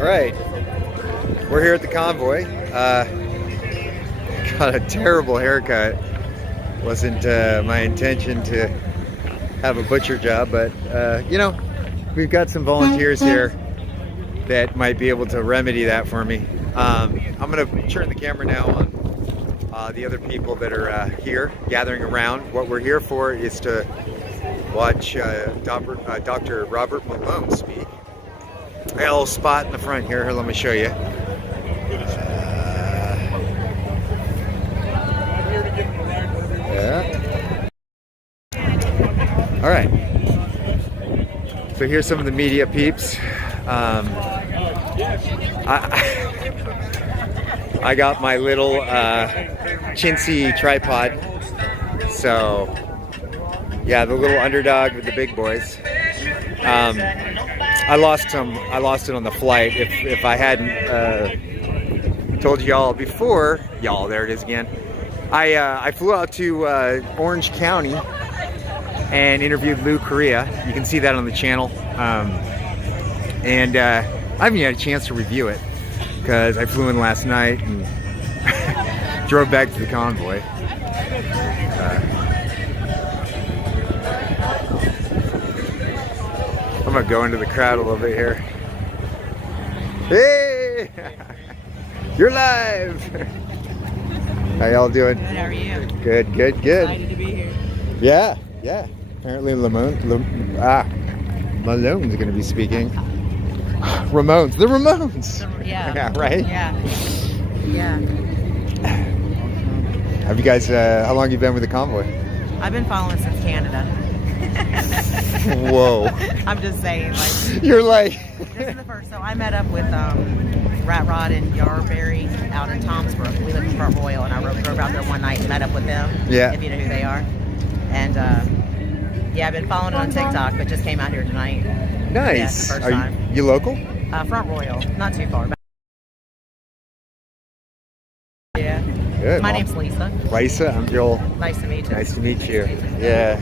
All right, we're here at the Convoy. Got a terrible haircut. Wasn't my intention to have a butcher job, but you know, we've got some volunteers here that might be able to remedy that for me. I'm gonna turn the camera now on the other people that are here gathering around. What we're here for is to watch Dr. Robert Malone speak. I got a little spot in the front here. Let me show you. Yeah. All right. So here's some of the media peeps. I got my little chintzy tripod. So yeah, the little underdog with the big boys. I lost it on the flight. If I hadn't told y'all before, there it is again. I flew out to Orange County and interviewed Lou Correa. You can see that on the channel. And I haven't had a chance to review it because I flew in last night and drove back to the Convoy. I'm gonna go into the crowd a little bit here. Hey! You're live! How y'all doing? Good, how are you? Good, good, good. Excited to be here. Yeah, yeah. Apparently Malone's gonna be speaking. Ramones, the Ramones! Yeah. Yeah, right? Yeah. Yeah. Have you guys, how long have you been with the Convoy? I've been following since Canada. Whoa. I'm just saying, like. You're like. This is the first. So I met up with Rat Rod and Yarberry out in Tomsbrook. We live in Front Royal, and I drove out there one night and met up with them. Yeah. If you know who they are. And yeah, I've been following it on TikTok, but just came out here tonight. Nice. Yeah, it's the first Are time. you local? Front Royal, not too far. Yeah. Good. My name's Lisa. Lisa, I'm Joel. Nice to meet you. Nice to meet you. Yeah.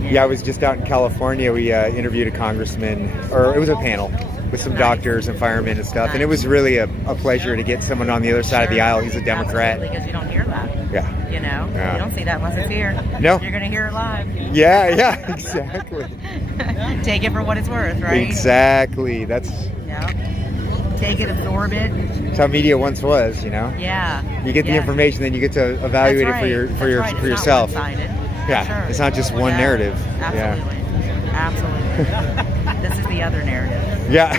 Yeah, I was just out in California. We interviewed a congressman, or it was a panel with some doctors and firemen and stuff. And it was really a pleasure to get someone on the other side of the aisle. He's a Democrat. Absolutely, because you don't hear that. Yeah. You know, Yeah. you don't see that unless it's here. No. You're going to hear it live. Yeah, yeah, exactly. Take it for what it's worth, right? Exactly. That's Yeah. Take it, absorb it. how media once was, you know? Yeah. You get the Yeah. information, then you get to evaluate That's it for right. It's yourself. Not one-sided. Yeah, For sure. it's not just one Yeah. narrative. Absolutely. Absolutely. This is the other narrative. Yeah.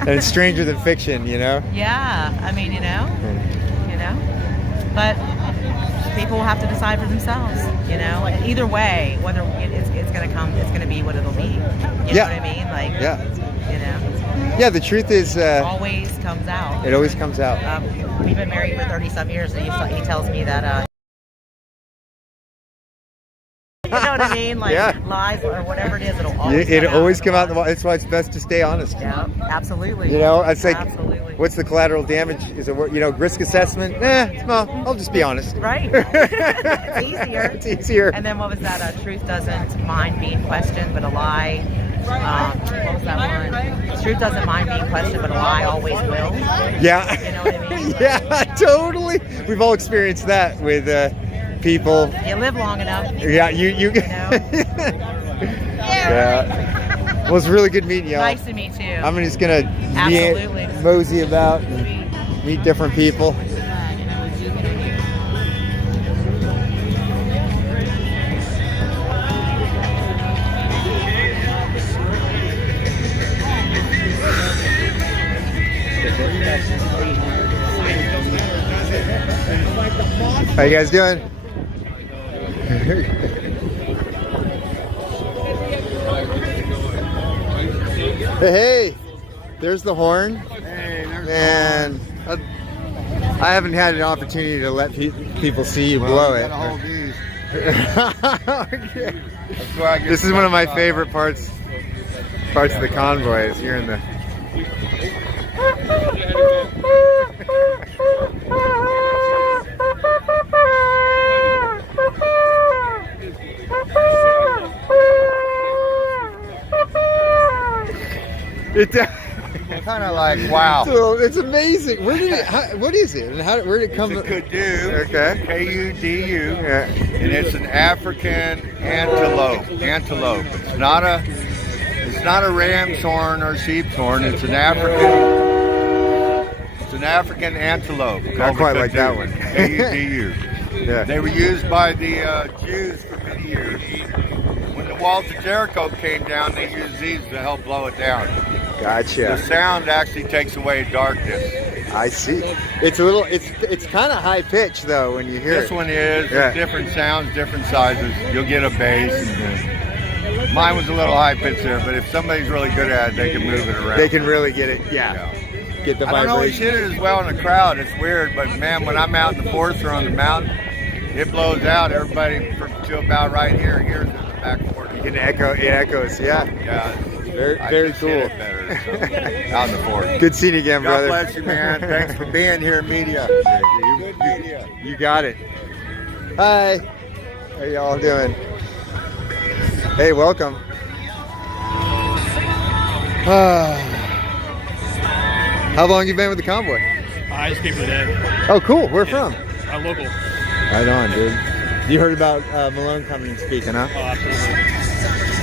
And it's stranger than fiction, you know? Yeah. I mean, you know. But people will have to decide for themselves, you know. And either way, whether it's going to come, it's going to be what it'll be. You know what I mean? Like, Yeah. you know. Yeah, the truth is... It always comes out. It always comes out. We've been married for 30-some years, and he tells me that... you know what I mean? Like lies or whatever it is, it'll always come out. That's why it's best to stay honest. Yeah, absolutely. You know, it's like, absolutely. What's the collateral damage? Is it, you know, risk assessment? Well, I'll just be honest. Right. It's easier. It's easier. And then what was that? Truth doesn't mind being questioned, but a lie. What was that one? Truth doesn't mind being questioned, but a lie always will. Yeah. You know what I mean? Yeah, totally. We've all experienced that with people. You live long enough. Yeah, you know? Yeah. Well, it's really good meeting y'all. Nice to meet you. I'm just gonna mosey about and meet different people. How you guys doing? Hey, there's the horn. Hey, and I haven't had an opportunity to let people see you blow it. Okay. This is one of my favorite parts of the Convoy, is hearing the... It kind of like, wow. So it's amazing. Where did it? What is it? And where did it come? It's a kudu. Okay. K-U-D-U. Yeah. And it's an African antelope. Antelope. It's not a ram's horn or sheep's horn. It's an African antelope. Not quite like that one. K-U-D-U. Yeah. They were used by the Jews for many years. When the walls of Jericho came down, they used these to help blow it down. Gotcha. The sound actually takes away darkness. I see. It's a little. It's kind of high pitched though when you hear This it. one is. Yeah. Different sounds, different sizes. You'll get a bass. Mine was a little high pitched there, but if somebody's really good at it, they can move it around. They can really get it. Yeah. Get the I don't always vibration. hit it as well in a crowd. It's weird, but man, when I'm out in the forest or on the mountain, it blows out. Everybody to about right here hears it in the back forty. You can echo. It echoes. Yeah. Yeah. Very, I very just cool. hit it better, so, out in the forest. Good seeing you again, God brother. bless you, man. Thanks for being here, media. Good media. You got it. Hi. How y'all doing? Hey, welcome. How long you been with the convoy? I just came for the day. Oh, cool. Where from? Local. Right on, dude. You heard about Malone coming and speaking, huh? Oh, absolutely.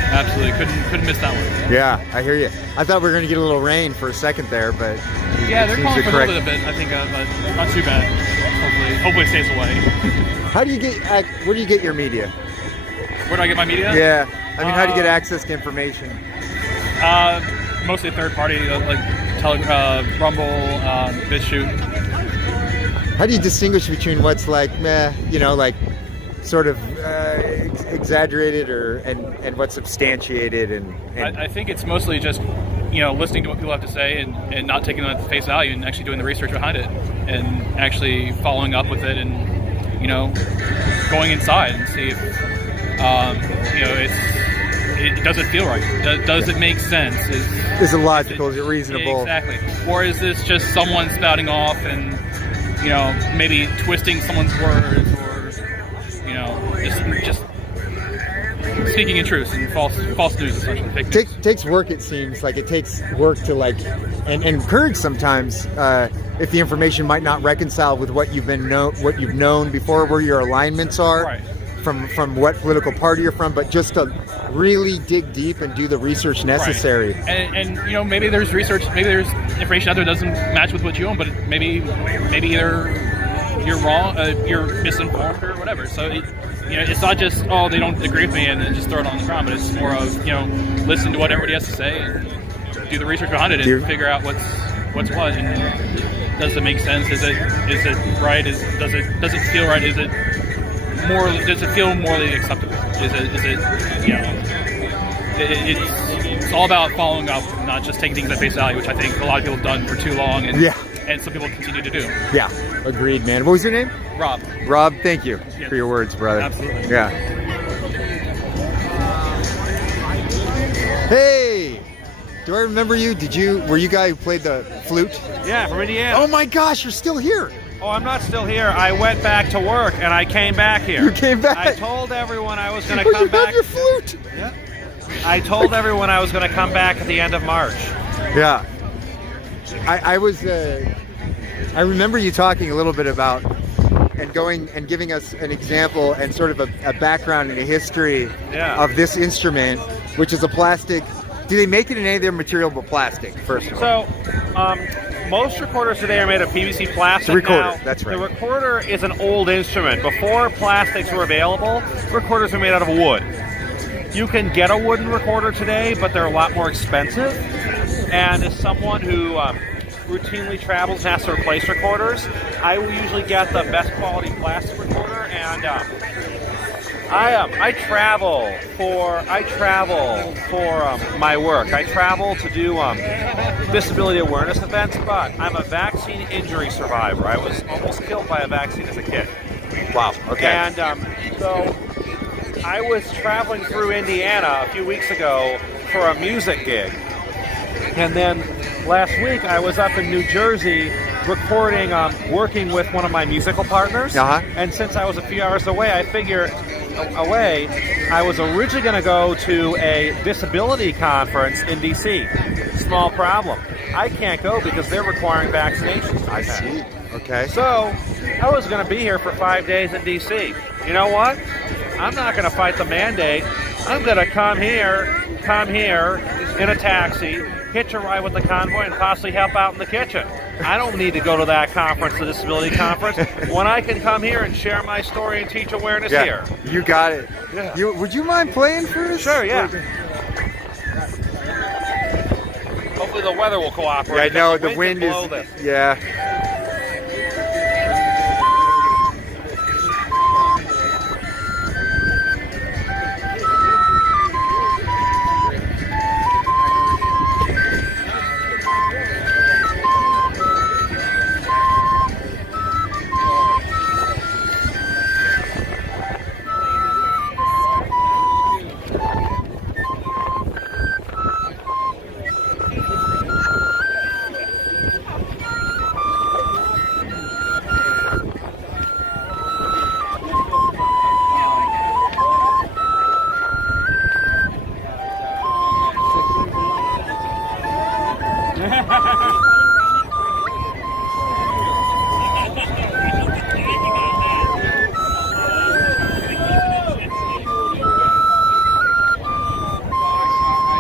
Absolutely. Couldn't miss that one. Yeah, I hear you. I thought we were going to get a little rain for a second there, but Yeah, they're seems calling to for a correct- little bit, I think, but not too bad. Hopefully it stays away. How do you get? Where do you get your media? Where do I get my media? Yeah, I mean, how do you get access to information? Mostly third party, like Rumble, BitChute. How do you distinguish between what's like, meh, like sort of exaggerated and what's substantiated and I think it's mostly just listening to what people have to say and not taking them at face value and actually doing the research behind it and actually following up with it and going inside and see if does it feel right? Does it make sense? is it logical? Is it reasonable? Exactly. Or is this just someone spouting off and maybe twisting someone's words or just speaking in truth and false news essentially. Fake news. Takes work. It seems like it takes work to and encourage sometimes if the information might not reconcile with what you've known before, where your alignments are. Right. From what political party you're from, but just to really dig deep and do the research necessary. Right. And maybe there's research, maybe there's information out there that doesn't match with what you own, but maybe either you're wrong, you're misinformed or whatever. So it's not just they don't agree with me and then just throw it on the ground, but it's more of listen to what everybody has to say and do the research behind it and figure out what's what and does it make sense? Is it right? Does it feel right? Does it feel morally acceptable? It's all about following up, not just taking things at face value, which I think a lot of people have done for too long, and some people continue to do. Yeah, agreed, man. What was your name? Rob. Rob, thank you for your words, brother. Absolutely. Yeah. Hey, do I remember you? Were you guy who played the flute? Yeah, from Indiana. Oh my gosh, you're still here. Oh, I'm not still here. I went back to work and I came back here. You came back? I told everyone I was going to come back. You have your flute. Yeah. I told everyone I was going to come back at the end of March. Yeah. I remember you talking a little bit about and giving us an example and sort of a background and a history of this instrument, which is a plastic. Do they make it in any of their material but plastic, first of all? So, most recorders today are made of PVC plastic. The recorder, now. that's right. The recorder is an old instrument. Before plastics were available, recorders were made out of wood. You can get a wooden recorder today, but they're a lot more expensive. And as someone who routinely travels and has to replace recorders, I will usually get the best quality plastic recorder. And I travel for my work. I travel to do disability awareness events, but I'm a vaccine injury survivor. I was almost killed by a vaccine as a kid. Wow. Okay. And so I was traveling through Indiana a few weeks ago for a music gig. And then last week I was up in New Jersey recording, working with one of my musical partners. Uh-huh. And since I was a few hours away, I figure away. I was originally going to go to a disability conference in D.C. Small problem. I can't go because they're requiring vaccinations. I see. Okay. So I was going to be here for 5 days in D.C. You know what? I'm not going to fight the mandate. I'm going to come here in a taxi, hitch a ride with the convoy, and possibly help out in the kitchen. I don't need to go to that conference, the disability conference, when I can come here and share my story and teach awareness here. You got it. Yeah. Would you mind playing for us? Sure, yeah. Hopefully the weather will cooperate. Yeah, no, the wind is. Yeah.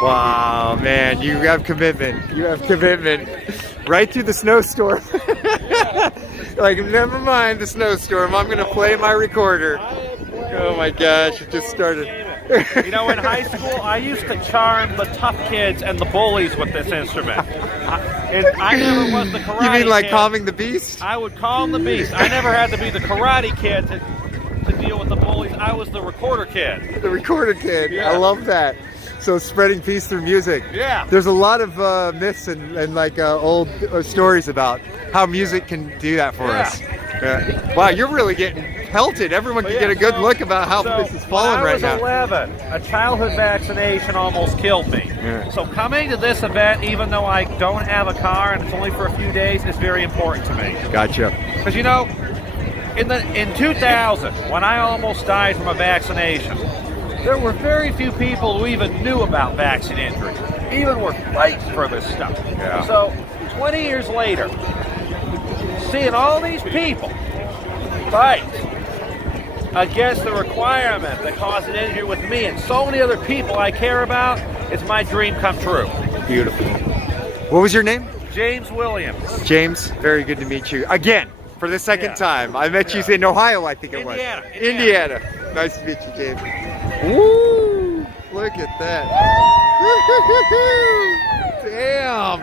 Wow, man, you have commitment. You have commitment. Right through the snowstorm. Like, never mind the snowstorm. I'm going to play my recorder. Oh my gosh, it just started. You know, in high school, I used to charm the tough kids and the bullies with this instrument. I never was the karate kid. You mean like calming the beast? I would calm the beast. I never had to be the karate kid to deal with the bullies. I was the recorder kid. The recorder kid. Yeah. I love that. So spreading peace through music. Yeah. There's a lot of myths and like old stories about how music can do that for us. Yeah. Wow, you're really getting pelted. Everyone can get a good look about how this is falling right now. When I was 11, a childhood vaccination almost killed me. Yeah. So coming to this event, even though I don't have a car and it's only for a few days, is very important to me. Gotcha. Because, you know, in 2000, when I almost died from a vaccination, there were very few people who even knew about vaccine injury, even were fighting for this stuff. Yeah. So 20 years later, seeing all these people fight against the requirement that caused an injury with me and so many other people I care about, it's my dream come true. Beautiful. What was your name? James Williams. James, very good to meet you. Again, for the second time. I met you in Ohio, I think it was. Indiana. Nice to meet you, James. Woo! Look at that. Damn!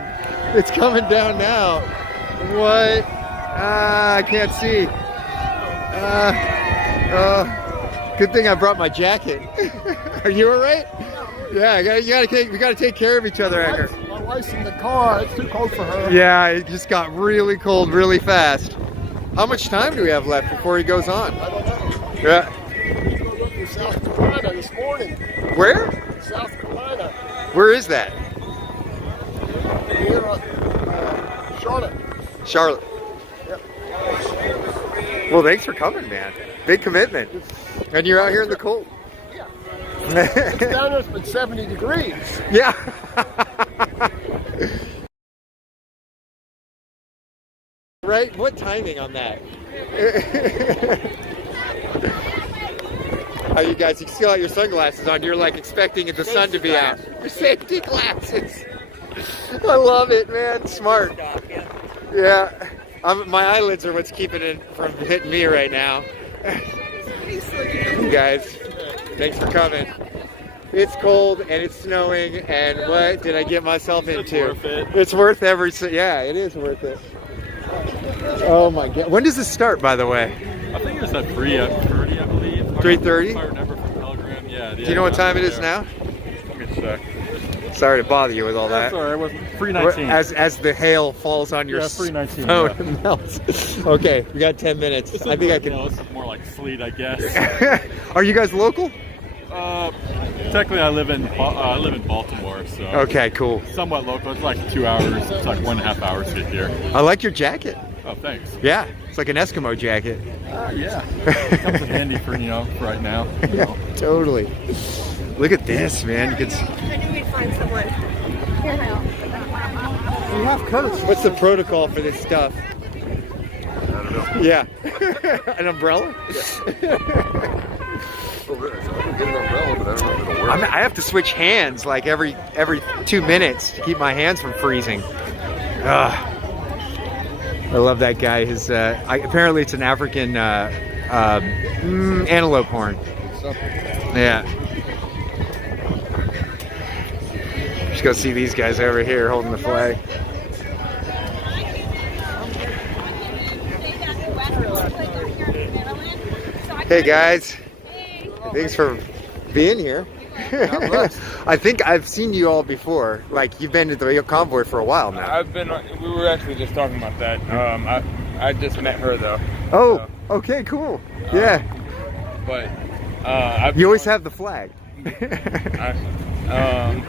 It's coming down now. What? I can't see. Good thing I brought my jacket. Are you all right? Yeah, we gotta take care of each other out here. My wife's in the car. It's too cold for her. Yeah, it just got really cold really fast. How much time do we have left before he goes on? I don't know. Yeah. We looked in South Carolina this morning. Where? South Carolina. Where is that? Near Charlotte. Charlotte. Yep. Well, thanks for coming, man. Big commitment. And you're out here in the cold. Yeah. It's down there, it's been 70 degrees. Yeah. Right? What timing on that? How you guys, you still have your sunglasses on. You're like expecting the sun to be out. Your safety glasses. I love it, man. Smart. Yeah. My eyelids are what's keeping it from hitting me right now. You guys, thanks for coming. It's cold and it's snowing, and what did I get myself into? It's worth it. It's worth yeah, it is worth it. Oh my God. When does this start, by the way? I think it was at 3:30, I believe. 3:30? If I remember from Pilgrim, yeah. Do you know what time it is now? Let me check. Sorry to bother you with all that. That's all right. It was 3:19. As the hail falls on your 3:19, phone yeah. and melts. Okay, we got 10 minutes. I think I can. No, it's more like sleet, I guess. Are you guys local? Technically, I live in Baltimore, so. Okay, cool. Somewhat local. It's like 2 hours. It's like 1.5 hours to get here. I like your jacket. Oh, thanks. Yeah, it's like an Eskimo jacket. Yeah. Comes in handy for, for right now. Yeah, totally. Look at this, man. You can. I knew we'd find someone. Here, We have coats. What's the protocol for this stuff? I don't know. Yeah. An umbrella? I can get an umbrella, but I don't know if it'll work. I have to switch hands like every 2 minutes to keep my hands from freezing. Ugh. I love that guy. Apparently it's an African antelope horn. Yeah. Just go see these guys over here holding the flag. Hey guys. Thanks for being here. I think I've seen you all before. Like, you've been at the Convoy for a while now. We were actually just talking about that. I just met her though. Oh, okay, cool. Yeah. But you always have the flag.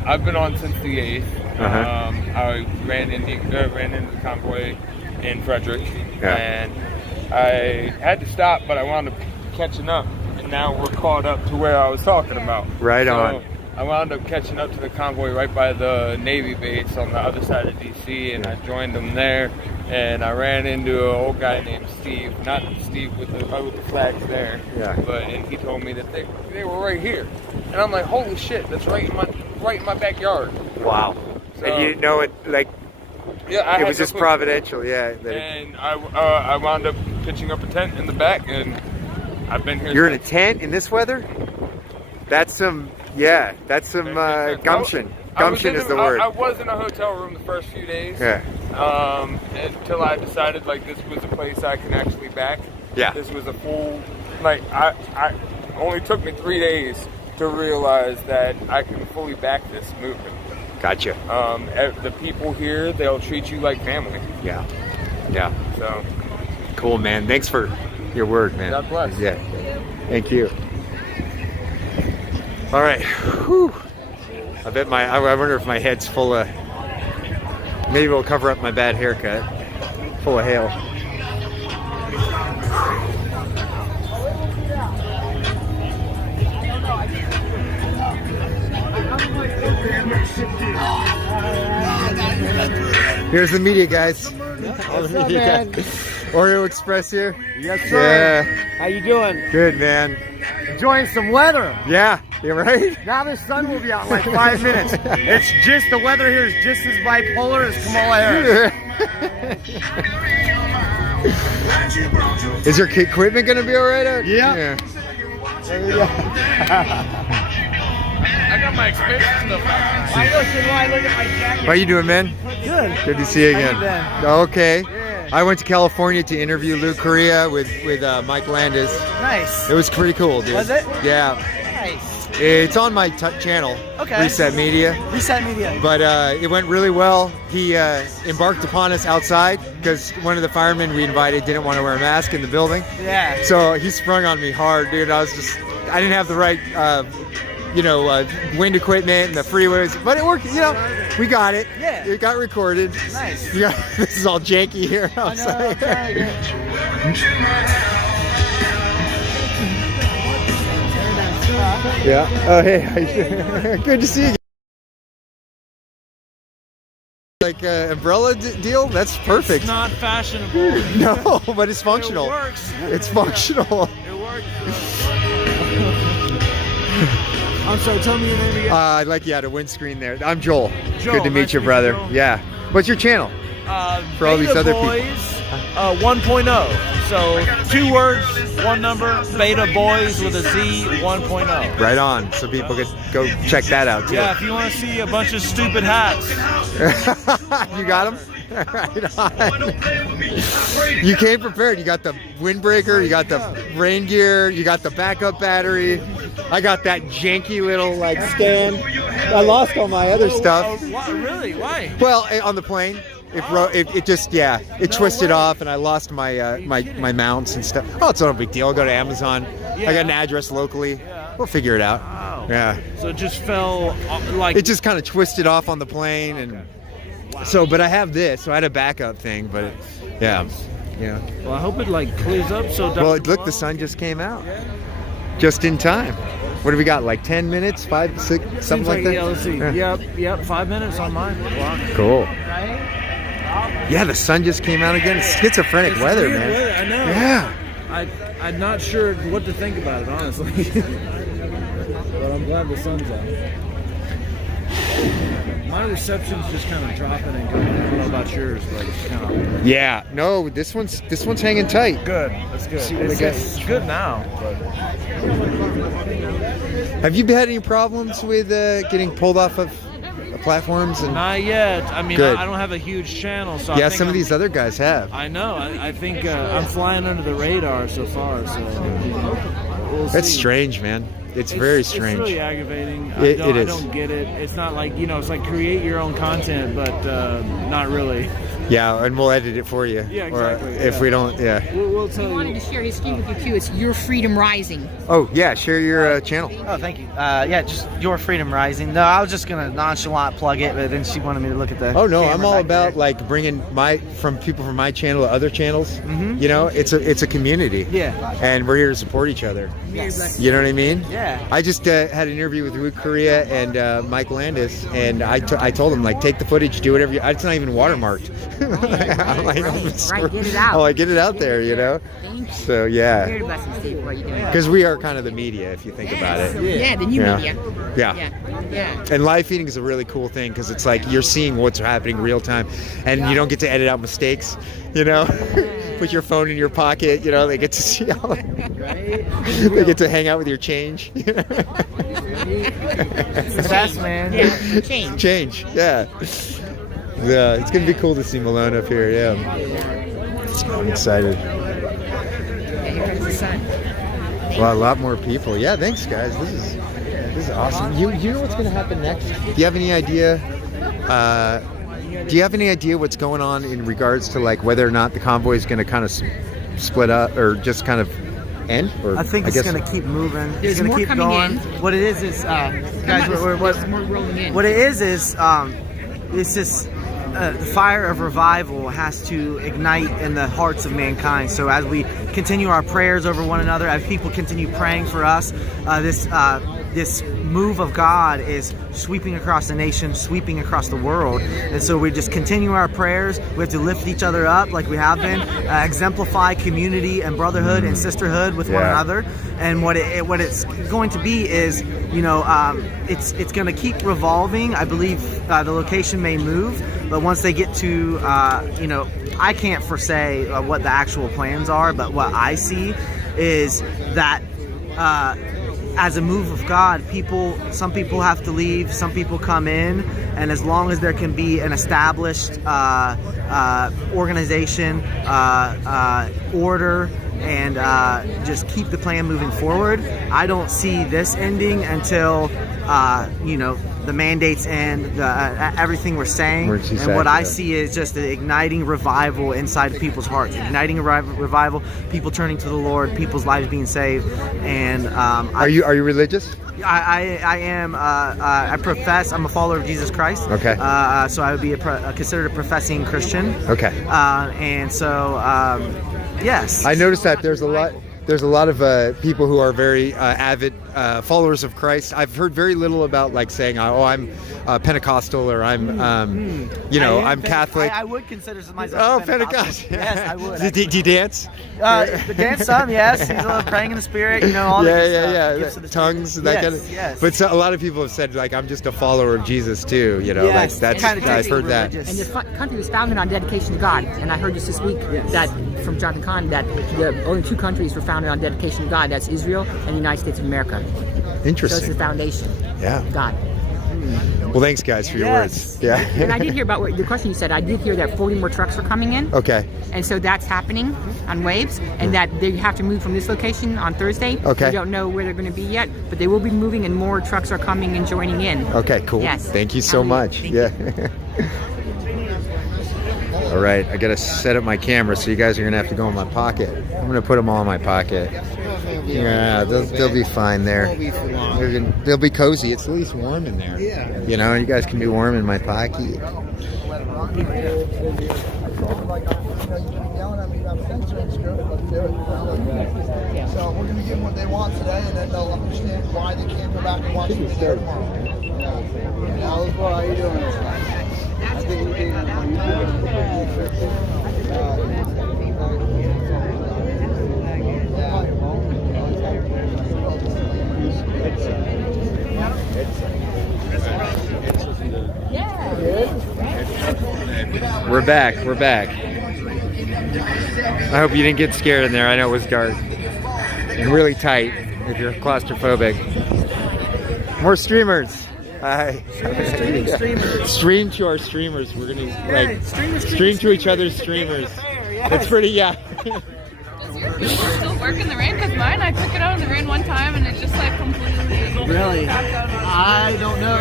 I've been on since the 8th. Uh-huh. I ran into the Convoy in Frederick, Yeah. and I had to stop, but I wound up catching up. Now we're caught up to where I was talking about. Right on. I wound up catching up to the Convoy right by the Navy base on the other side of DC, and I joined them there. And I ran into an old guy named Steve, not Steve with the flags there, Yeah. and he told me that they were right here, and I'm like, holy shit, that's right in my backyard. Wow. So, And you didn't know it, like, yeah, it was just providential, yeah. And I wound up pitching up a tent in the back, and I've been here. You're in a tent in this weather? That's some gumption. Gumption is the word. I was in a hotel room the first few days. Yeah. Until I decided like this was a place I can actually back. Yeah. This was a full, like I only took me 3 days to realize that I can fully back this movement. Gotcha. The people here, they'll treat you like family. Yeah. Yeah. So. Cool, man. Thanks for your word, man. God bless. Yeah. Thank you. All right. Whew. I wonder if my head's full of, maybe it'll cover up my bad haircut. Full of hail. Here's the media guys. All the media guys. Oreo Express here. Yes, sir. Yeah. How you doing? Good, man. Enjoying some weather. Yeah, you're right. Now the sun will be out in like 5 minutes. It's just, the weather here is just as bipolar as Kamala Harris. Is your equipment going to be all right out? Yeah. I got my experience stuff out. I look at my jacket. How you doing, man? Good. Good to see you again. How you been? Okay. Yeah. I went to California to interview Lou Correa with Mike Landis. Nice. It was pretty cool, dude. Was it? Yeah. Nice. It's on my channel, Okay. Reset Media. Reset Media. But it went really well. He embarked upon us outside because one of the firemen we invited didn't want to wear a mask in the building. Yeah. So he sprung on me hard, dude. I didn't have the right, wind equipment and the freeways, but it worked. We got it. Yeah. It got recorded. Nice. Yeah. This is all janky here. I know. Okay. Yeah. Oh, hey. Good to see you. Like umbrella deal? That's perfect. It's not fashionable. No, but it's functional. It works. It's functional. It works. I'm sorry, tell me your name again. I'd like you had a windscreen there. I'm Joel. Joel, Good to meet nice you, to meet brother. you, Joel. Yeah. What's your channel? For all these Beta other Boys, people. 1.0. So 2 words, 1 number. Beta Boys with a Z 1.0. Right on. So people could go check that out too. Yeah, if you want to see a bunch of stupid hats. You got them? Right on. You came prepared. You got the windbreaker, you got the rain gear, you got the backup battery. I got that janky little stand. I lost all my other stuff. Really? Why? Well, on the plane, it just twisted off, and I lost my my mounts and stuff. Oh, it's not a big deal. I'll go to Amazon. I got an address locally. We'll figure it out. Wow. Yeah. So it just fell like. It just kind of twisted off on the plane, and so. But I have this, so I had a backup thing. But yeah. you know. Well, I hope it like clears up. So Well, look, the sun just came out, just in time. What do we got? Like 10 minutes, 5, 6, something Seems like that. Yeah, let's see. Yep. 5 minutes on mine. Wow. Cool. Yeah, the sun just came out again. It's schizophrenic weather, Weird man. weather, I know. Yeah. I'm not sure what to think about it, honestly. But I'm glad the sun's out. My reception's just kind of dropping and going. I don't know about yours, but it's kind of. Yeah. No, this one's hanging tight. Good. That's good. See what we got. It's good now. But. Have you had any problems with getting pulled off of platforms? And Not yet. I mean, Good. I don't have a huge channel, so yeah, I think some of these other guys have. I know. I think I'm flying under the radar so far. So we'll That's see. strange, man. It's very strange. It's really aggravating. It I is. don't get it. It's not like, it's like create your own content, but not really. Yeah, and we'll edit it for you. Yeah, exactly, Or if yeah. we don't, yeah. We'll tell I you. wanted to share his scheme with you too. It's Your Freedom Rising. Oh, yeah, share your channel. Oh, thank you. Yeah, just Your Freedom Rising. No, I was just gonna nonchalant plug it, but then she wanted me to look at the. Oh no, camera I'm all back about there. like bringing people from my channel to other channels. Mhm. You know, it's a community. Yeah. And we're here to support each other. Yes. You know what I mean? Yeah. I just had an interview with Wood Korea and Mike Landis, and I told him like take the footage, do whatever. It's not even watermarked. I'm like, Right, get it out. I'm like, get it out there, you know. Thank you. So yeah, Very blessed, Steve. What are you doing? because we are kind of the media, if you think about it. Yeah, the new Yeah. media. Yeah. Yeah. And live feeding is a really cool thing because it's like you're seeing what's happening real time, and you don't get to edit out mistakes. You know, put your phone in your pocket. You know, they get to see all. They get to hang out with your change. It's the best, man. Yeah. Change. Change, yeah. Yeah, it's gonna be cool to see Malone up here. Yeah, I'm excited. Yeah, here comes the sun. Well, a lot more people. Yeah, thanks guys. This is awesome. You know what's gonna happen next? Do you have any idea? Do you have any idea what's going on in regards to like whether or not the convoy is gonna kind of split up or just kind of end? Or I think it's guess- gonna keep moving. There's It's gonna more keep coming going. in. What it is guys, There's more rolling in. what it is it's just the fire of revival has to ignite in the hearts of mankind. So as we continue our prayers over one another, as people continue praying for us, this move of God is sweeping across the nation, sweeping across the world. And so we just continue our prayers. We have to lift each other up like we have been, exemplify community and brotherhood and sisterhood with one another. And what it's going to be is, it's going to keep revolving. I believe the location may move, but once they get to, I can't foresay what the actual plans are, but what I see is that as a move of God, some people have to leave, some people come in, and as long as there can be an established organization, order, and just keep the plan moving forward, I don't see this ending until the mandates end, everything we're saying. And what I see is just the igniting revival inside of people's hearts, igniting a revival, people turning to the Lord, people's lives being saved. And Are you religious? I am. I profess. I'm a follower of Jesus Christ. Okay. So I would be considered a professing Christian. Okay. And so, yes. I noticed that there's a lot of people who are very avid followers of Christ. I've heard very little about like saying, "Oh, I'm Pentecostal," or "I'm, I'm Catholic." I would consider myself. Oh, Pentecost! Yes, I would. Do you dance? The dance some, yes. He's praying in the spirit, all that good stuff. Tongues, that kind of. Yes. But a lot of people have said like, "I'm just a follower of Jesus too." Yes, that's kind of I've heard that. And the country was founded on dedication to God. And I heard just this week that from Jonathan Kahn that the only two countries were founded on dedication to God. That's Israel and the United States of America. So Interesting. it's the foundation. Yeah. God. Well, thanks guys for your words. Yeah. And I did hear about the question you said. I did hear that 40 more trucks are coming in. Okay. And so that's happening on Waves, and that they have to move from this location on Thursday. Okay. We don't know where they're going to be yet, but they will be moving, and more trucks are coming and joining in. Okay, cool. Yes. Thank you so much. Thank Yeah. All right, I gotta set up my camera, so you guys are gonna have to go in my pocket. I'm gonna put them all in my pocket. Yeah, they'll be fine there. They'll be cozy. It's at least warm in there. You know, you guys can be warm in my pocket. like, you keep yelling at me about censoring, screw it, let's do it. So we're going to give them what they want today, and then they'll understand why they can't go back and watch the video tomorrow. Alice, how are you doing? I think you're doing We're back. We're back. I hope you didn't get scared in there. I know it was dark and really tight if you're claustrophobic. More streamers. Hi. Stream to our streamers. We're gonna like stream to each other's streamers. It's pretty, yeah. Does yours still work in the rain? Because mine, I took it out in the rain one time and it just like completely. Really? I don't know.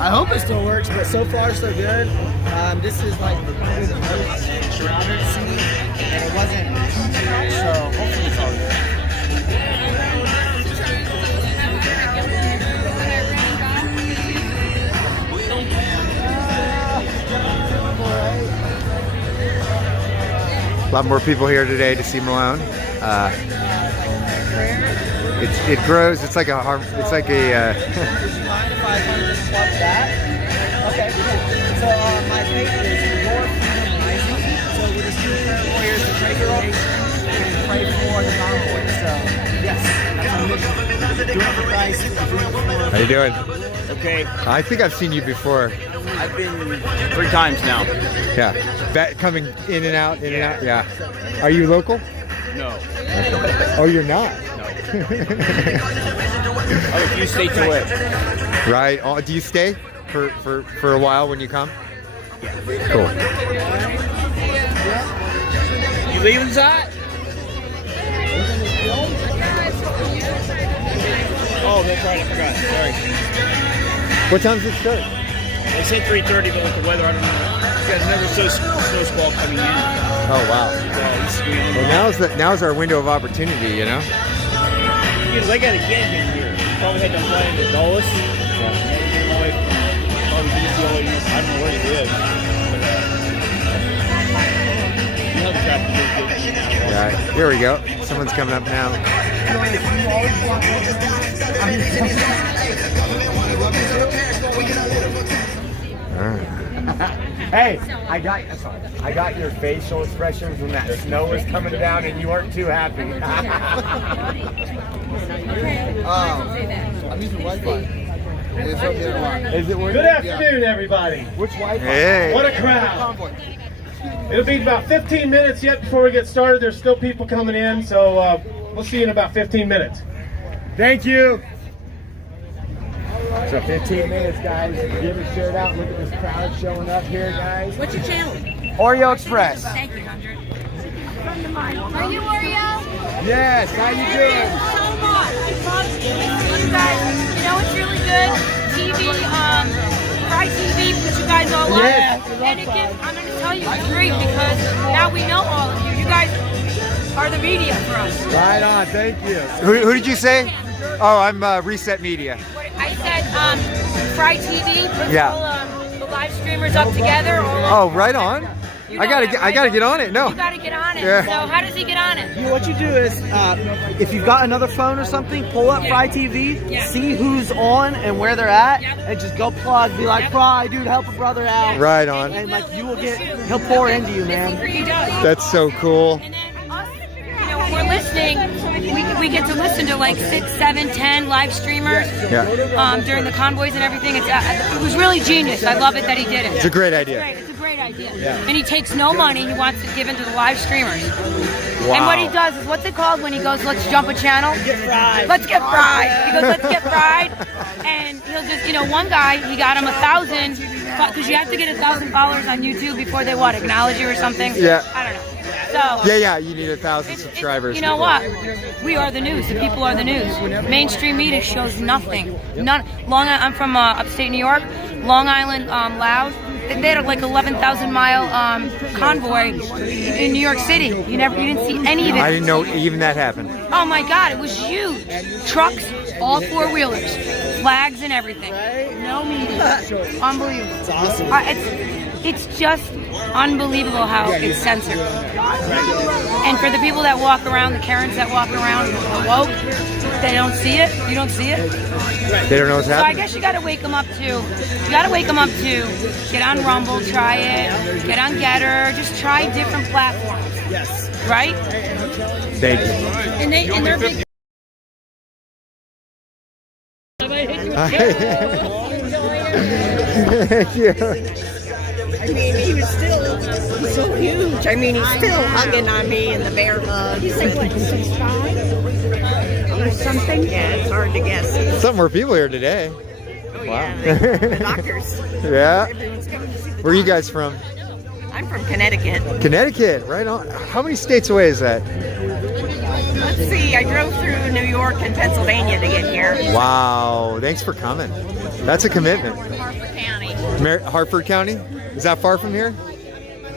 I hope it still works, but so far so good. This is like probably the most crowded scene, and it wasn't. So hopefully it's all good. A lot more people here today to see Malone. It grows. It's like a harm. It's like a. Mind if I kind of just plug that? Okay. So my faith is your freedom rising. So we're just doing prayer warriors to pray for and pray for the convoy. So yes, that's our mission. Do it for Christ. Do it for. How you doing? Okay. I think I've seen you before. I've been 3 times now. Yeah. Coming in and out, in and out. Yeah. Are you local? No. Oh, you're not. Oh, if you stay away. Right. Oh, do you stay for a while when you come? Yeah. Cool. You leaving inside? Oh, that's right. I forgot. Sorry. What time does it start? They say 3:30, but with the weather, I don't know. We got another snow squall coming in. Oh wow. Well, now's our window of opportunity, you know. Because I got a gang in here. Probably had to fly into Dulles. Probably DC all year. I don't know where he lives. But, Yeah, here we go. Someone's coming up now. Hey, I got your facial expressions when that snow was coming down and you weren't too happy. I'm using Wi-Fi. Is it working? Good afternoon, everybody. Which Wi-Fi? Hey. What a crowd. It'll be about 15 minutes yet before we get started. There's still people coming in, so we'll see you in about 15 minutes. Thank you. So 15 minutes, guys. Give a shirt out. Look at this crowd showing up here, guys. What's your channel? Oreo Express. Thank you, Hundred. Are you Oreo? Yes. How you doing? So much. You guys, you know it's really good? TV, Fry TV, which you guys all love. Yes. And it gives, I'm going to tell you, it's great because now we know all of you. You guys are the media for us. Right on. Thank you. Who did you say? Oh, I'm Reset Media. I said Fry TV puts Yeah. all the live streamers up together. Oh, right on. I gotta get on it. No. You gotta get on it. Yeah. So how does he get on it? What you do is, if you've got another phone or something, pull up Fry TV, see who's on and where they're at, and just go plug. Be like, Fry, dude, help a brother out. Right on. And like you will he'll pour into you, man. That's so cool. We're listening. We get to listen to like 6, 7, 10 live streamers during the convoys and everything. It was really genius. I love it that he did it. It's a great idea. It's a great idea. Yeah. And he takes no money. He wants it given to the live streamers. Wow. And what he does is, what's it called when he goes, let's jump a channel? Get fried. Let's get fried. He goes, let's get fried. And he'll just, one guy, he got him 1,000, because you have to get 1,000 followers on YouTube before they, acknowledge you or something? Yeah. I don't know. So, Yeah, you need 1,000 subscribers. you know what? We are the news. The people are the news. Mainstream media shows nothing. I'm from upstate New York, Long Island, Laos. They had like 11,000-mile convoy in New York City. You didn't see any of it. I didn't know even that happened. Oh my God, it was huge. Trucks, all four-wheelers, flags and everything. No media. Unbelievable. It's awesome. It's just unbelievable how it's censored. And for the people that walk around, the Karens that walk around woke, they don't see it. You don't see it. They don't know what's So I happening. guess you got to wake them up to. You got to wake them up to get on Rumble, try it. Get on Getter. Just try different platforms. Yes. Right. Thank you. And they're big. Thank you. I mean, he was still so huge. I mean, he's still hugging on me in the bear hug. He's like, what, 6'5"? Or something? Yeah, it's hard to guess. Some more people here today. Oh, Wow. yeah. The doctors. Yeah. Everyone's coming to see the Where are you doctors. guys from? I'm from Connecticut. Connecticut, right on. How many states away is that? Let's see, I drove through New York and Pennsylvania to get here. Wow. Thanks for coming. That's a commitment. Harford County. Hartford County? Is that far from here?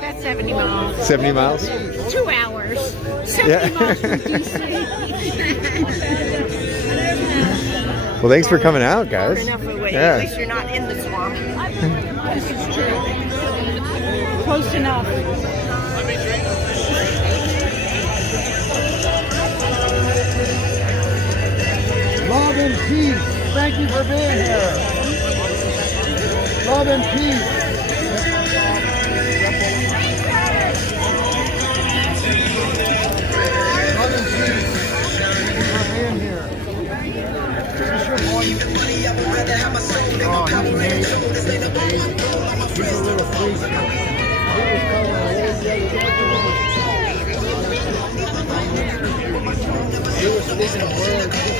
That's 70 miles. 70 miles? 2 hours. 70 Yeah. miles from D.C. Well, thanks for coming out, guys. Far enough away. Yeah. At least you're not in the swamp. This is true. Close enough. Love and peace. Thank you for being here. Love and peace. Love and peace. Thank you for being here. This is your boy. Oh, he's amazing. He's a little freak. He was calling a lady the other day. He was speaking a word, just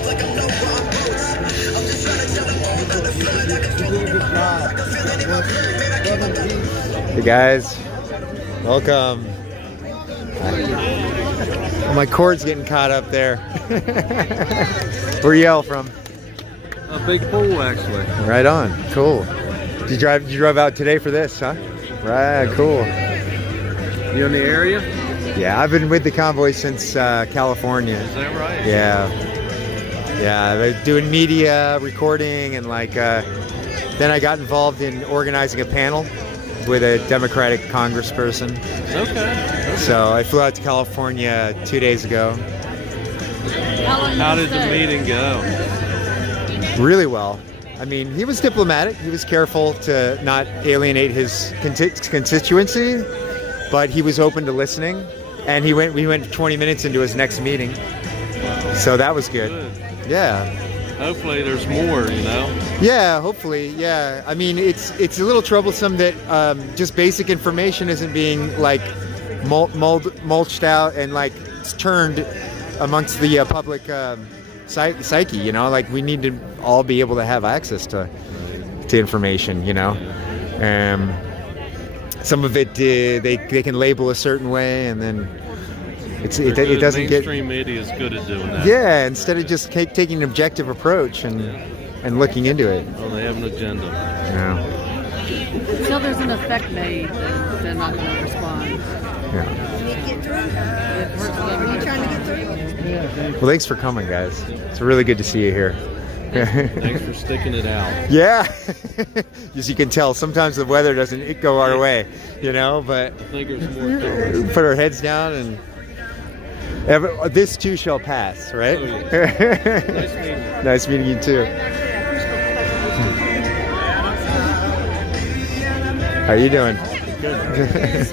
like a little freak, just like a little gemstone. You did a good job. Love and peace. Hey, guys. Welcome. Oh, my cord's getting caught up there. Where you all from? A big pool, actually. Right on. Cool. Did you drive out today for this, huh? Right. Cool. You in the area? Yeah, I've been with the Convoy since California. Is that right? Yeah. Yeah, they're doing media, recording, and like, then I got involved in organizing a panel with a Democratic congressperson. Okay. So I flew out to California 2 days ago. How did the meeting go? Really well. I mean, he was diplomatic. He was careful to not alienate his constituency, but he was open to listening. And we went 20 minutes into his next meeting. So that was good. Yeah. Hopefully there's more, you know? Yeah, hopefully, yeah. I mean, it's a little troublesome that just basic information isn't being like mulched out and like turned amongst the public psyche, you know? Like we need to all be able to have access to information, you know? Some of it they can label a certain way, and then it doesn't get. Mainstream media is good at doing that. Yeah, instead of just taking an objective approach and looking into it. Well, they have an agenda. Yeah. Until there's an effect made, then they're not going to respond. Yeah. Are you trying to get through? Well, thanks for coming, guys. It's really good to see you here. Thanks for sticking it out. Yeah. As you can tell, sometimes the weather doesn't go our way, you know, but I think there's more coming. put our heads down and this too shall pass, right? Oh, yeah. Nice meeting you. Nice meeting you too. How are you doing? Good.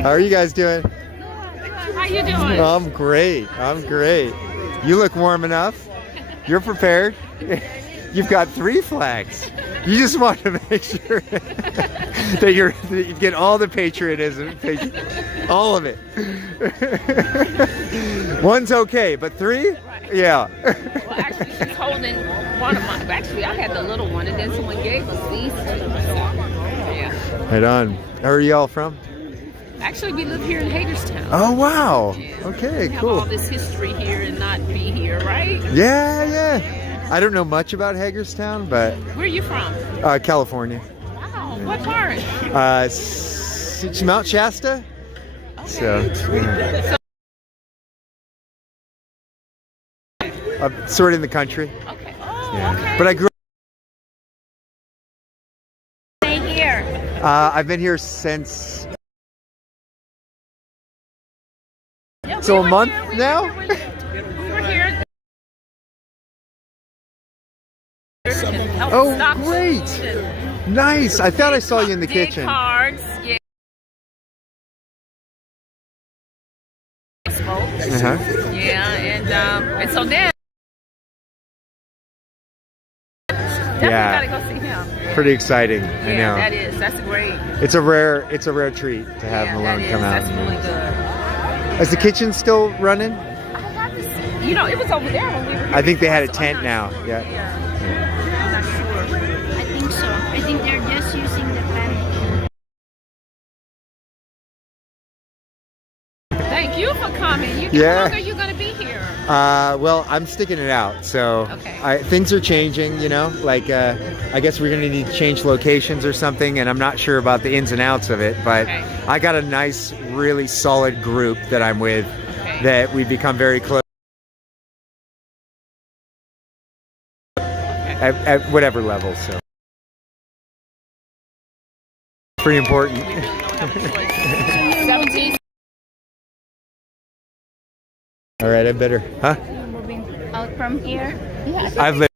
How are you guys doing? How you doing? I'm great. I'm great. You look warm enough. You're prepared. You've got 3 flags. You just want to make sure that you get all the patriotism, all of it. One's okay, but 3? Yeah. Well, actually, she's holding one of my. Actually, I had the little one, and then someone gave us these. Yeah. Right on. How are you all from? Actually, we live here in Hagerstown. Oh, wow. Okay, We have cool. all this history here and not be here, right? Yeah, yeah. I don't know much about Hagerstown, but Where are you from? California. Wow. What part? It's Mount Shasta. So, yeah. sort of in the country. Okay. Oh, Yeah. okay. But I grew Stay here. I've been here since Yeah, so we a were month here, now. We were here. Help Oh, stock great! food and Nice. I thought I saw you in the did kitchen. cards. Yeah. Uh-huh. Yeah, and so then definitely Yeah. gotta go see him. Pretty exciting. I know. That is. That's great. It's a rare treat to have Malone come out. That's really good. Is the kitchen still running? I got to see. You know, it was over there when we were here. I think they had a So I'm tent not- now. Yeah. I'm not sure. I think so. I think they're just using the pen. Thank you for coming. Yeah. How long are you going to be here? Well, I'm sticking it out. So Okay. things are changing, you know, like I guess we're going to need to change locations or something, and I'm not sure about the ins and outs of it, but Okay. I got a nice, really solid group that I'm with that we've become very close at whatever level, so. Pretty important. 17. All right, I better, huh? Moving out from here. Yeah. I've lived.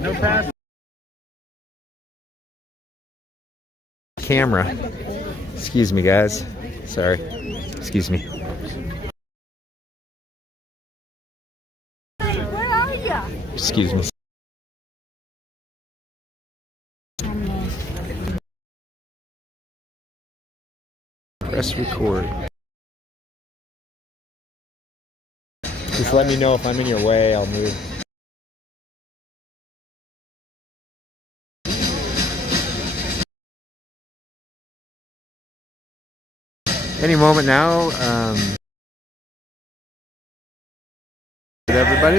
No pass. Camera. Excuse me, guys. Sorry. Excuse me. Where are you? Excuse me. Press record. Just let me know if I'm in your way, I'll move. Any moment now, with everybody.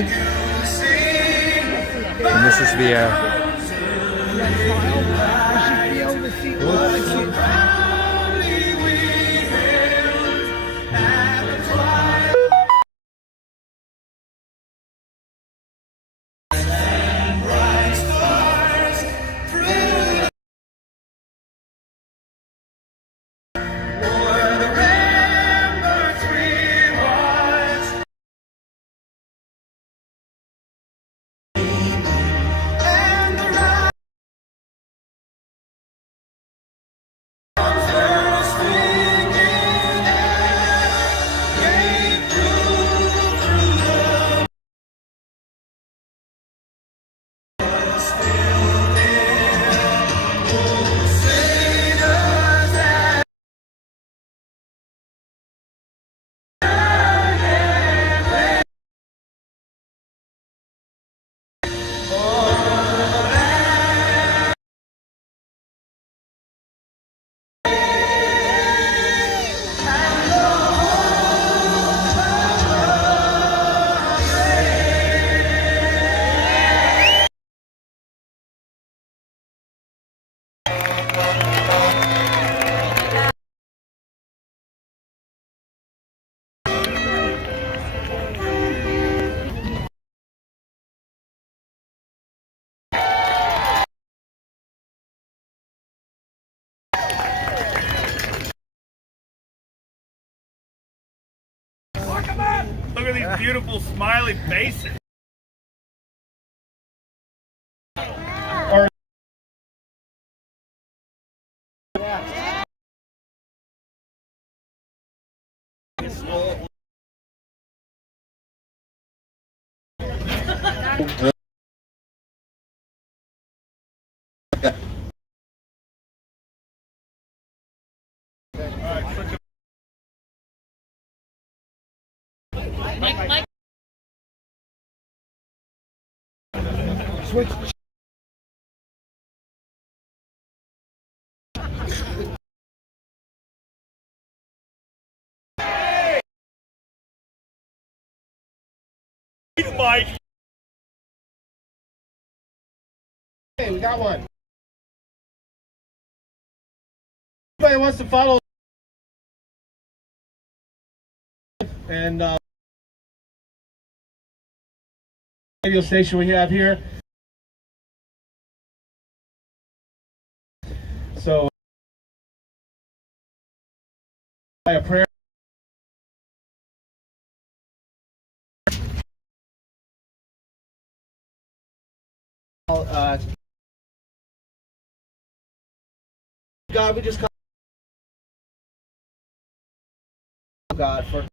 And this is the, Look at these beautiful smiley faces. Switch. Mike. Hey, we got one. Anybody wants to follow and radio station we have here. So, a prayer. God, we just come, God, for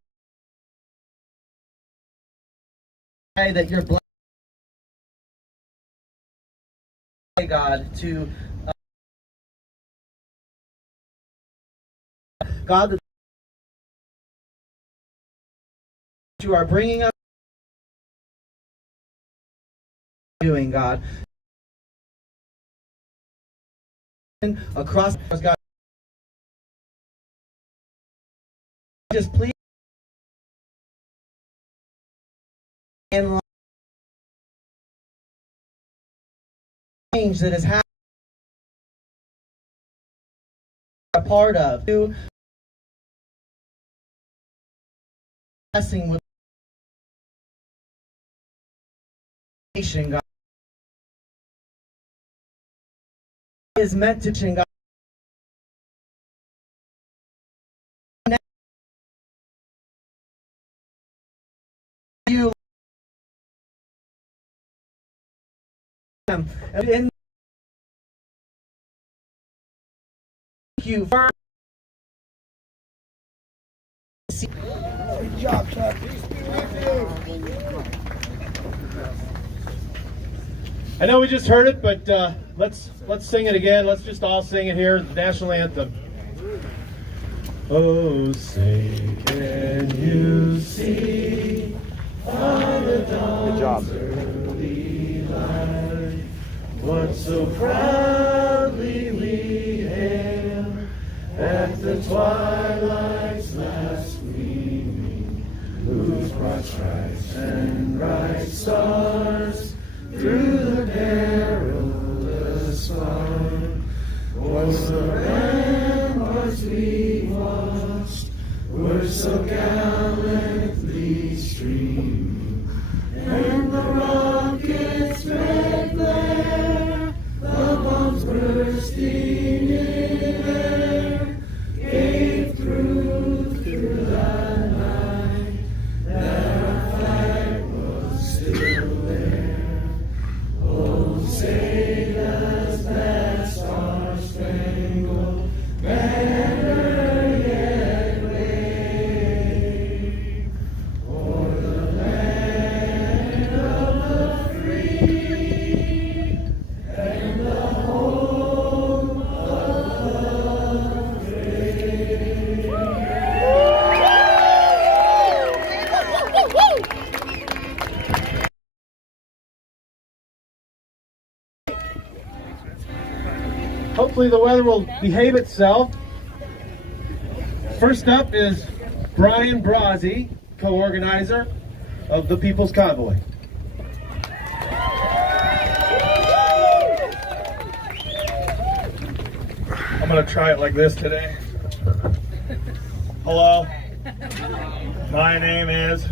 that you're blessed, God, to God, that you are bringing us doing, God, across God. Just please and change that has happened a part of blessing with nation, God is meant to change, God. You and thank you for Good job, Chuck. I know we just heard it, but let's sing it again. Let's just all sing it here, the national anthem. Oh, say, can you see on the dawn's early light what so proudly we hail at the twilight's last gleaming, whose broad stripes and bright stars through the perilous fight was the ramparts we watched, were so gallantly streaming, and the rockets' red glare, the bombs bursting in air, gave through the night that our flag was still there. Oh, say does that star-spangled banner yet wave o'er the land of the free and the home of the brave? Hopefully the weather will behave itself. First up is Brian Brazzi, co-organizer of the People's Convoy. I'm going to try it like this today. Hello, my name is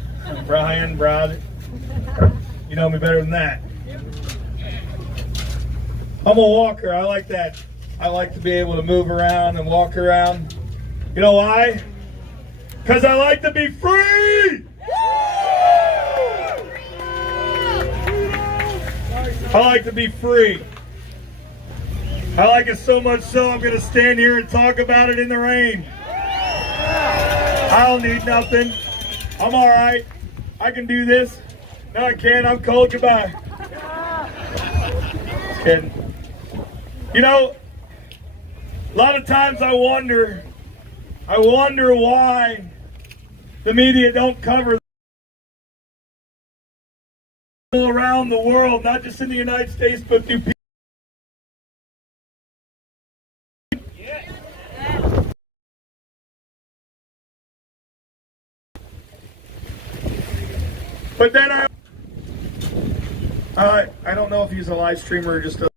Brian Brazzi. You know me better than that. I'm a walker. I like that. I like to be able to move around and walk around. You know why? Because I like to be free! I like to be free. I like it so much so I'm going to stand here and talk about it in the rain. I don't need nothing. I'm all right. I can do this. No, I can't. I'm cold. Goodbye. Just kidding. You know, a lot of times I wonder why the media don't cover all around the world, not just in the United States, but through people. But then I don't know if he's a live streamer or just a...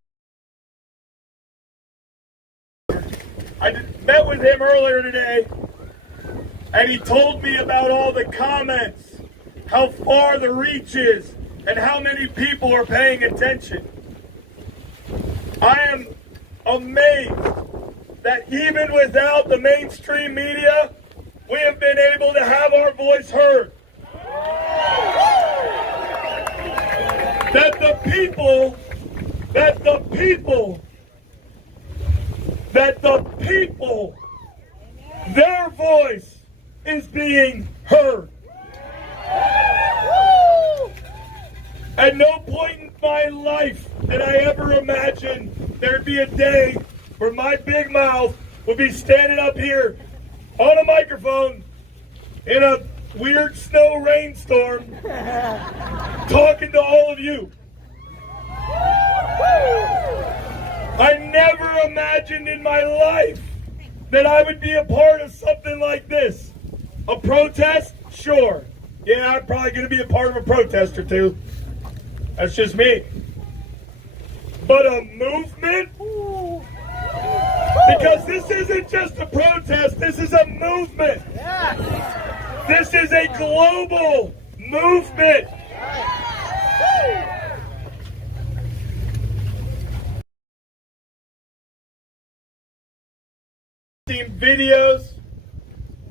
I met with him earlier today, And he told me about all the comments, how far the reach is, and how many people are paying attention. I am amazed that even without the mainstream media, we have been able to have our voice heard. That the people, their voice is being heard. At no point in my life did I ever imagine there'd be a day where my big mouth would be standing up here on a microphone in a weird snow rainstorm talking to all of you. I never imagined in my life that I would be a part of something like this. A protest? Sure. Yeah, I'm probably going to be a part of a protest or two. That's just me. But a movement? Because this isn't just a protest, this is a movement. This is a global movement. Videos,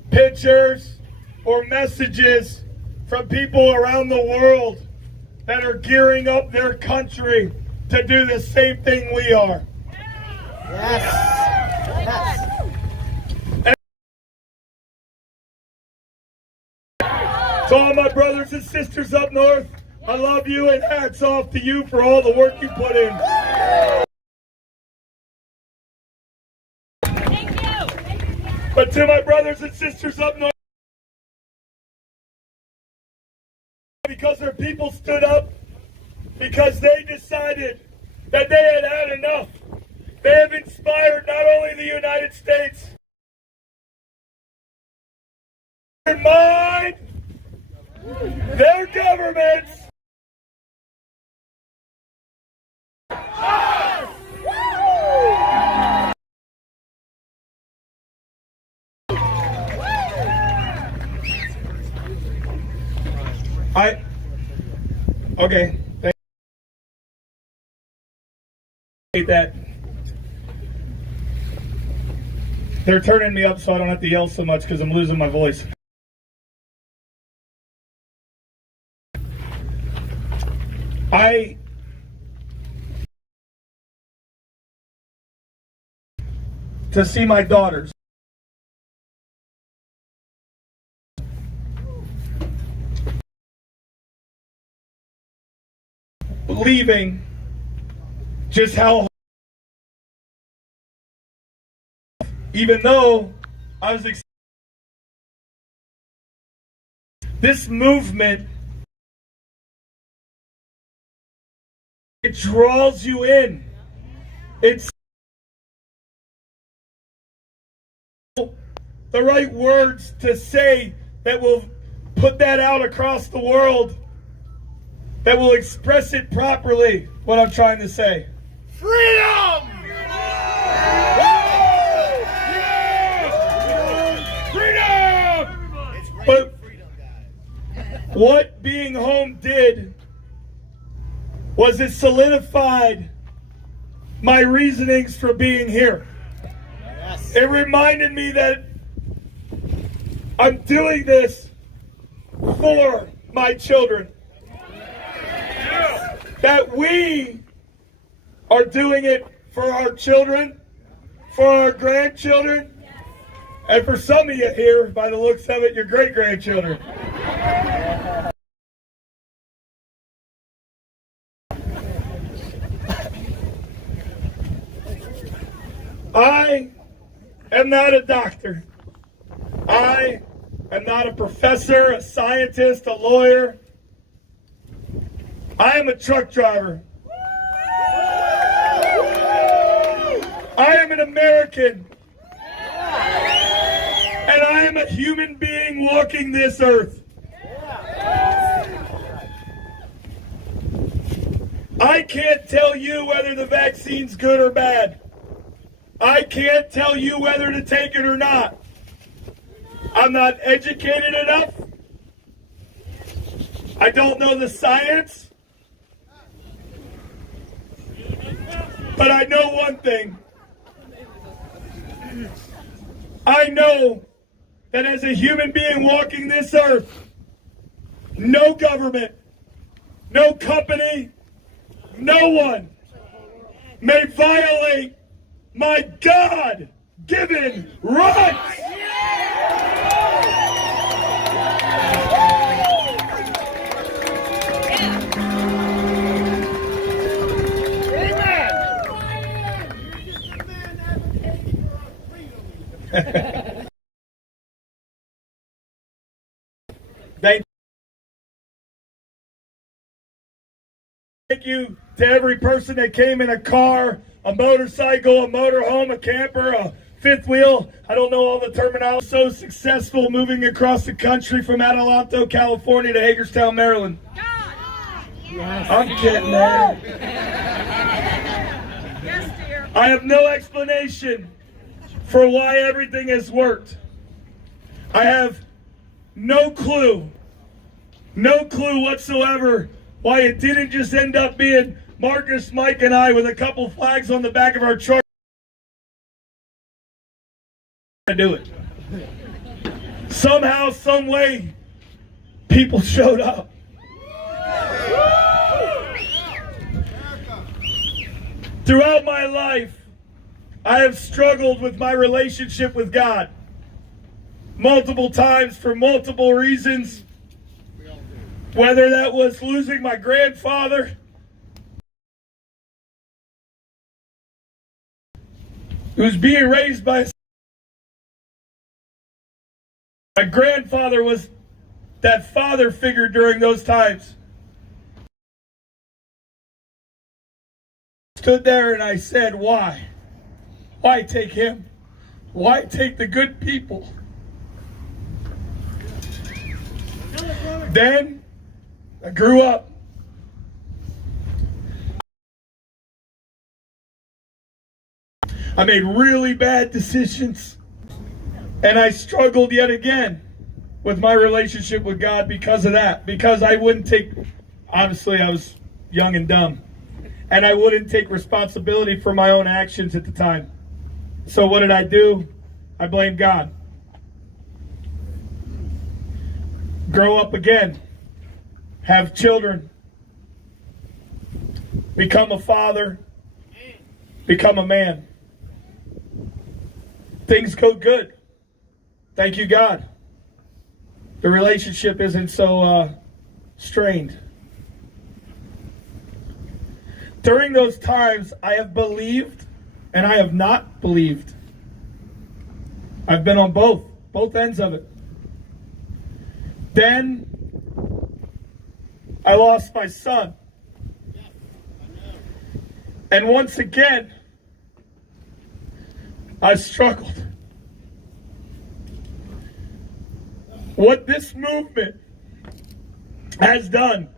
pictures, or messages from people around the world that are gearing up their country to do the same thing we are. And to all my brothers and sisters up north, I love you and hats off to you for all the work you put in. But to my brothers and sisters up north, because their people stood up, because they decided that they had had enough. They have inspired not only the United States, their mind, their governments, okay. That they're turning me up so I don't have to yell so much because I'm losing my voice. To see my daughters leaving, just how, even though I was this movement, it draws you in. It's the right words to say that will put that out across the world, that will express it properly, what I'm trying to say. Freedom! Freedom! But what being home did was it solidified my reasonings for being here. It reminded me that I'm doing this for my children. That we are doing it for our children, for our grandchildren, and for some of you here, by the looks of it, your great-grandchildren. I am not a doctor. I am not a professor, a scientist, a lawyer. I am a truck driver. I am an American. And I am a human being walking this earth. I can't tell you whether the vaccine's good or bad. I can't tell you whether to take it or not. I'm not educated enough. I don't know the science. But I know one thing. I know that as a human being walking this earth, no government, no company, no one may violate my God-given rights. Thank you to every person that came in a car, a motorcycle, a motorhome, a camper, a fifth wheel. I don't know all the terminology. So successful moving across the country from Adelanto, California to Hagerstown, Maryland. Yes. I'm kidding, man. I have no explanation for why everything has worked. I have no clue whatsoever why it didn't just end up being Marcus, Mike, and I with a couple flags on the back of our truck to do it. Somehow, some way, people showed up. Throughout my life, I have struggled with my relationship with God multiple times for multiple reasons. Whether that was losing my grandfather, who was being raised by my grandfather was that father figure during those times. Stood there and I said, why? Why take him? Why take the good people? Then I grew up. I made really bad decisions. And I struggled yet again with my relationship with God because of that. Because I wouldn't take, honestly, I was young and dumb. And I wouldn't take responsibility for my own actions at the time. So what did I do? I blamed God. Grow up again. Have children. Become a father. Become a man. Things go good. Thank you, God. The relationship isn't so strained. During those times, I have believed and I have not believed. I've been on both ends of it. Then I lost my son. And once again, I struggled. What this movement has done,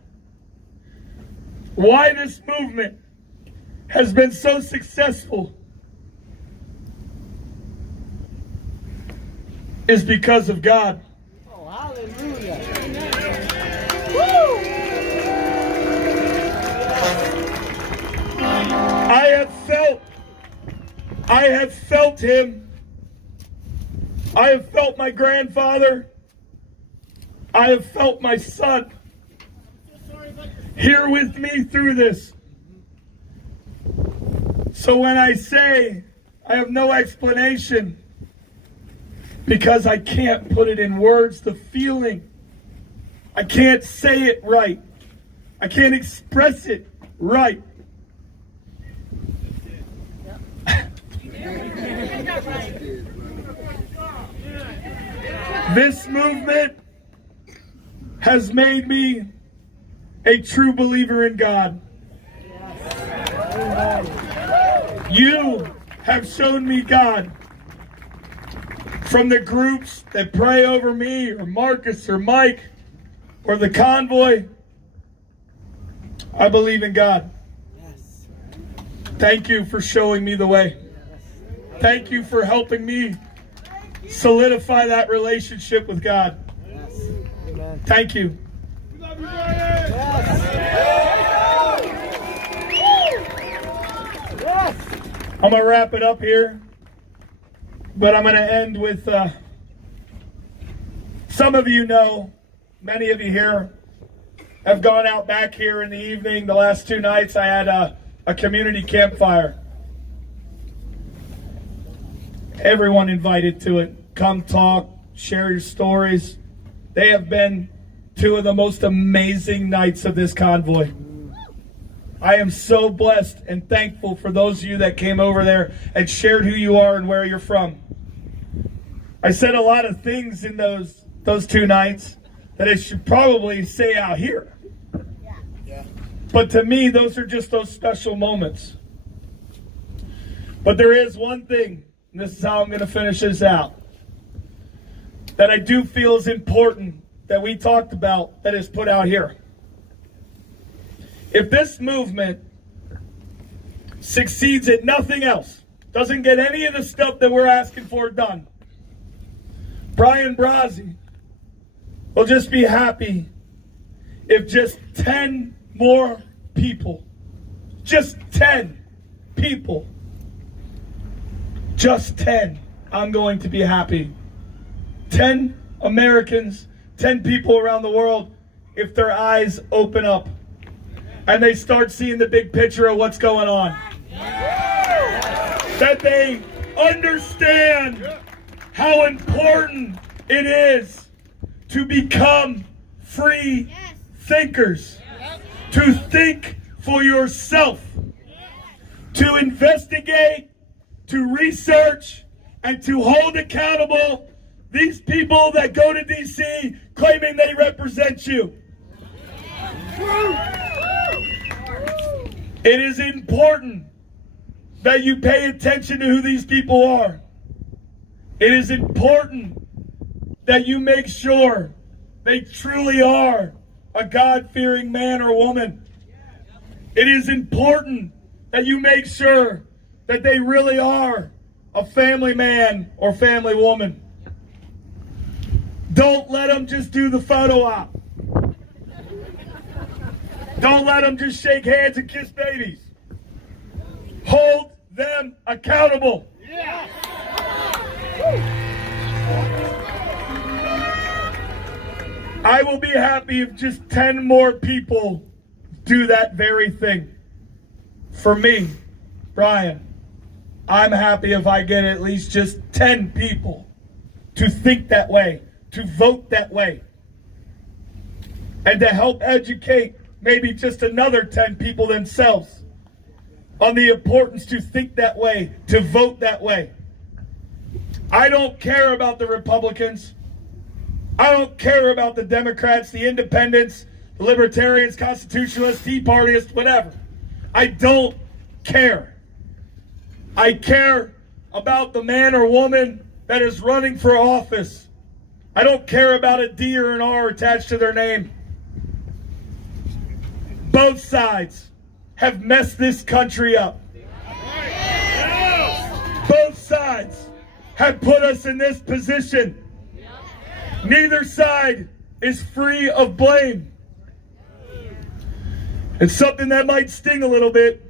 why this movement has been so successful, is because of God. Oh, hallelujah. Woo! I have felt him. I have felt my grandfather. I have felt my son here with me through this. So when I say I have no explanation, because I can't put it in words, the feeling, I can't say it right. I can't express it right. This movement has made me a true believer in God. You have shown me God. From the groups that pray over me, or Marcus, or Mike, or the Convoy, I believe in God. Thank you for showing me the way. Thank you for helping me solidify that relationship with God. Thank you. I'm going to wrap it up here, but I'm going to end with some of you know, many of you here have gone out back here in the evening. The last 2 nights I had a community campfire. Everyone invited to it. Come talk, share your stories. They have been 2 of the most amazing nights of this convoy. I am so blessed and thankful for those of you that came over there and shared who you are and where you're from. I said a lot of things in those 2 nights that I should probably say out here. But to me, those are just those special moments. But there is one thing, and this is how I'm going to finish this out, that I do feel is important that we talked about that is put out here. If this movement succeeds at nothing else, doesn't get any of the stuff that we're asking for done, Brian Brazzi will just be happy if just 10 more people, just 10 people, just 10, I'm going to be happy. 10 Americans, 10 people around the world, if their eyes open up and they start seeing the big picture of what's going on. That they understand how important it is to become free thinkers, to think for yourself, to investigate, to research, and to hold accountable these people that go to DC claiming they represent you. It is important that you pay attention to who these people are. It is important that you make sure they truly are a God-fearing man or woman. It is important that you make sure that they really are a family man or family woman. Don't let them just do the photo op. Don't let them just shake hands and kiss babies. Hold them accountable. Yeah. I will be happy if just 10 more people do that very thing. For me, Brian, I'm happy if I get at least just 10 people to think that way, to vote that way, and to help educate maybe just another 10 people themselves on the importance to think that way, to vote that way. I don't care about the Republicans. I don't care about the Democrats, the Independents, the Libertarians, Constitutionalists, Tea Partyists, whatever. I don't care. I care about the man or woman that is running for office. I don't care about a D or an R attached to their name. Both sides have messed this country up. Both sides have put us in this position. Neither side is free of blame. And something that might sting a little bit.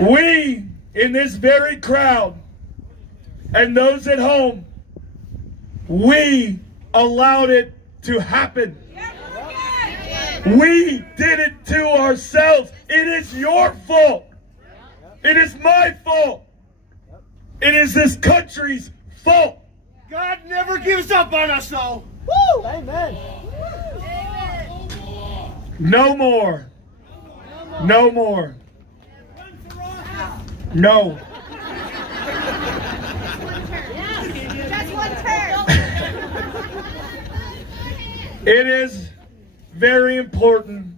We, in this very crowd, and those at home, we allowed it to happen. We did it to ourselves. It is your fault. It is my fault. It is this country's fault. God never gives up on us, though. Woo! Amen. No more. No more. No. Just one term. It is very important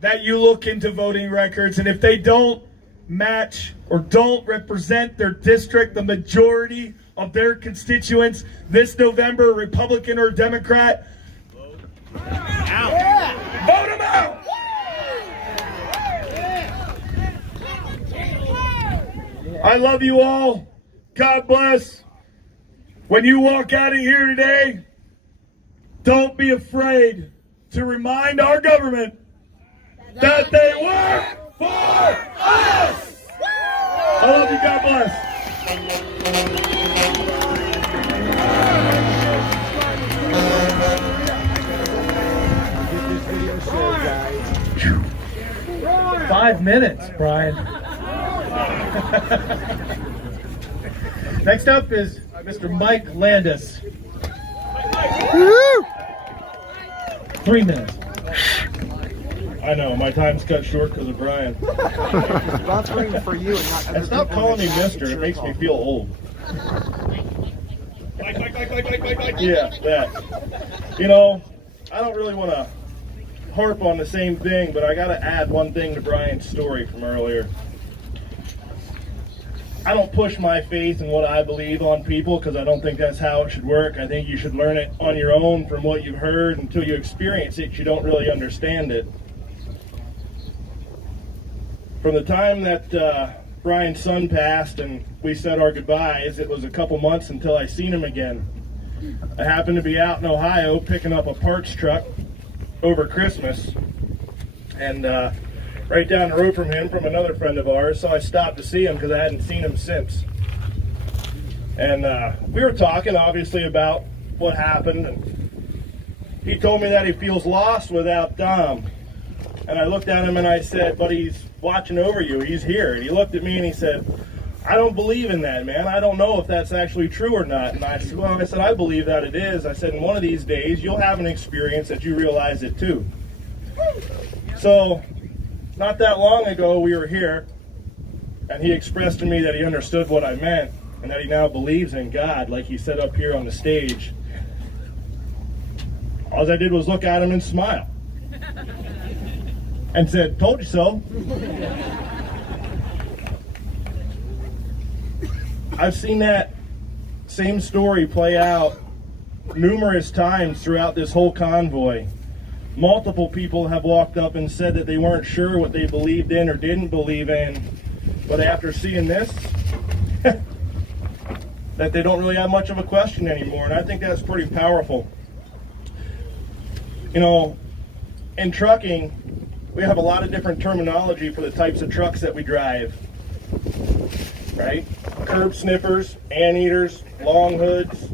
that you look into voting records, and if they don't match or don't represent their district, the majority of their constituents this November, Republican or Democrat, vote them out. I love you all. God bless. When you walk out of here today, don't be afraid to remind our government that they work for us. I love you. God bless. 5 minutes, Brian. Next up is Mr. Mike Landis. 3 minutes. I know, my time's cut short because of Brian. Buffering for you and not And stop calling me mister, it makes me feel old. Yeah, that. You know, I don't really want to harp on the same thing, but I got to add one thing to Brian's story from earlier. I don't push my faith and what I believe on people because I don't think that's how it should work. I think you should learn it on your own from what you've heard. Until you experience it, you don't really understand it. From the time that Brian's son passed and we said our goodbyes, it was a couple months until I seen him again. I happened to be out in Ohio picking up a parts truck over Christmas, and right down the road from him, from another friend of ours, so I stopped to see him because I hadn't seen him since. And we were talking, obviously, about what happened, and he told me that he feels lost without Dom. And I looked at him and I said, but he's watching over you, he's here. And he looked at me and he said, I don't believe in that, man. I don't know if that's actually true or not. And I said, well, I believe that it is. I said, and one of these days, you'll have an experience that you realize it too. So, not that long ago, we were here, and he expressed to me that he understood what I meant, and that he now believes in God, like he said up here on the stage. All I did was look at him and smile. And said, told you so. I've seen that same story play out numerous times throughout this whole convoy. Multiple people have walked up and said that they weren't sure what they believed in or didn't believe in, but after seeing this, that they don't really have much of a question anymore, and I think that's pretty powerful. You know, in trucking, we have a lot of different terminology for the types of trucks that we drive. Right? Curb sniffers, anteaters, long hoods.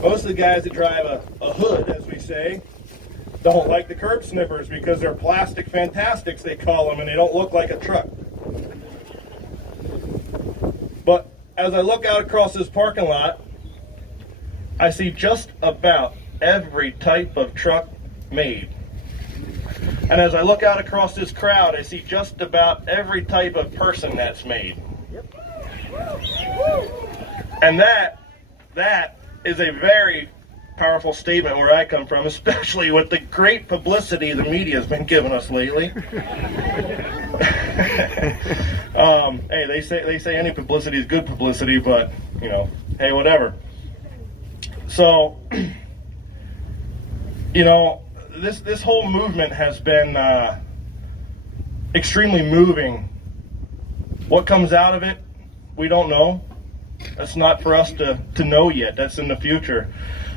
Most of the guys that drive a hood, as we say, don't like the curb sniffers because they're plastic fantastics, they call them, and they don't look like a truck. But as I look out across this parking lot, I see just about every type of truck made. And as I look out across this crowd, I see just about every type of person that's made. And that is a very powerful statement where I come from, especially with the great publicity the media has been giving us lately. Hey, they say any publicity is good publicity, but, you know, hey, whatever. So, you know, this whole movement has been extremely moving. What comes out of it, we don't know. That's not for us to know yet. That's in the future.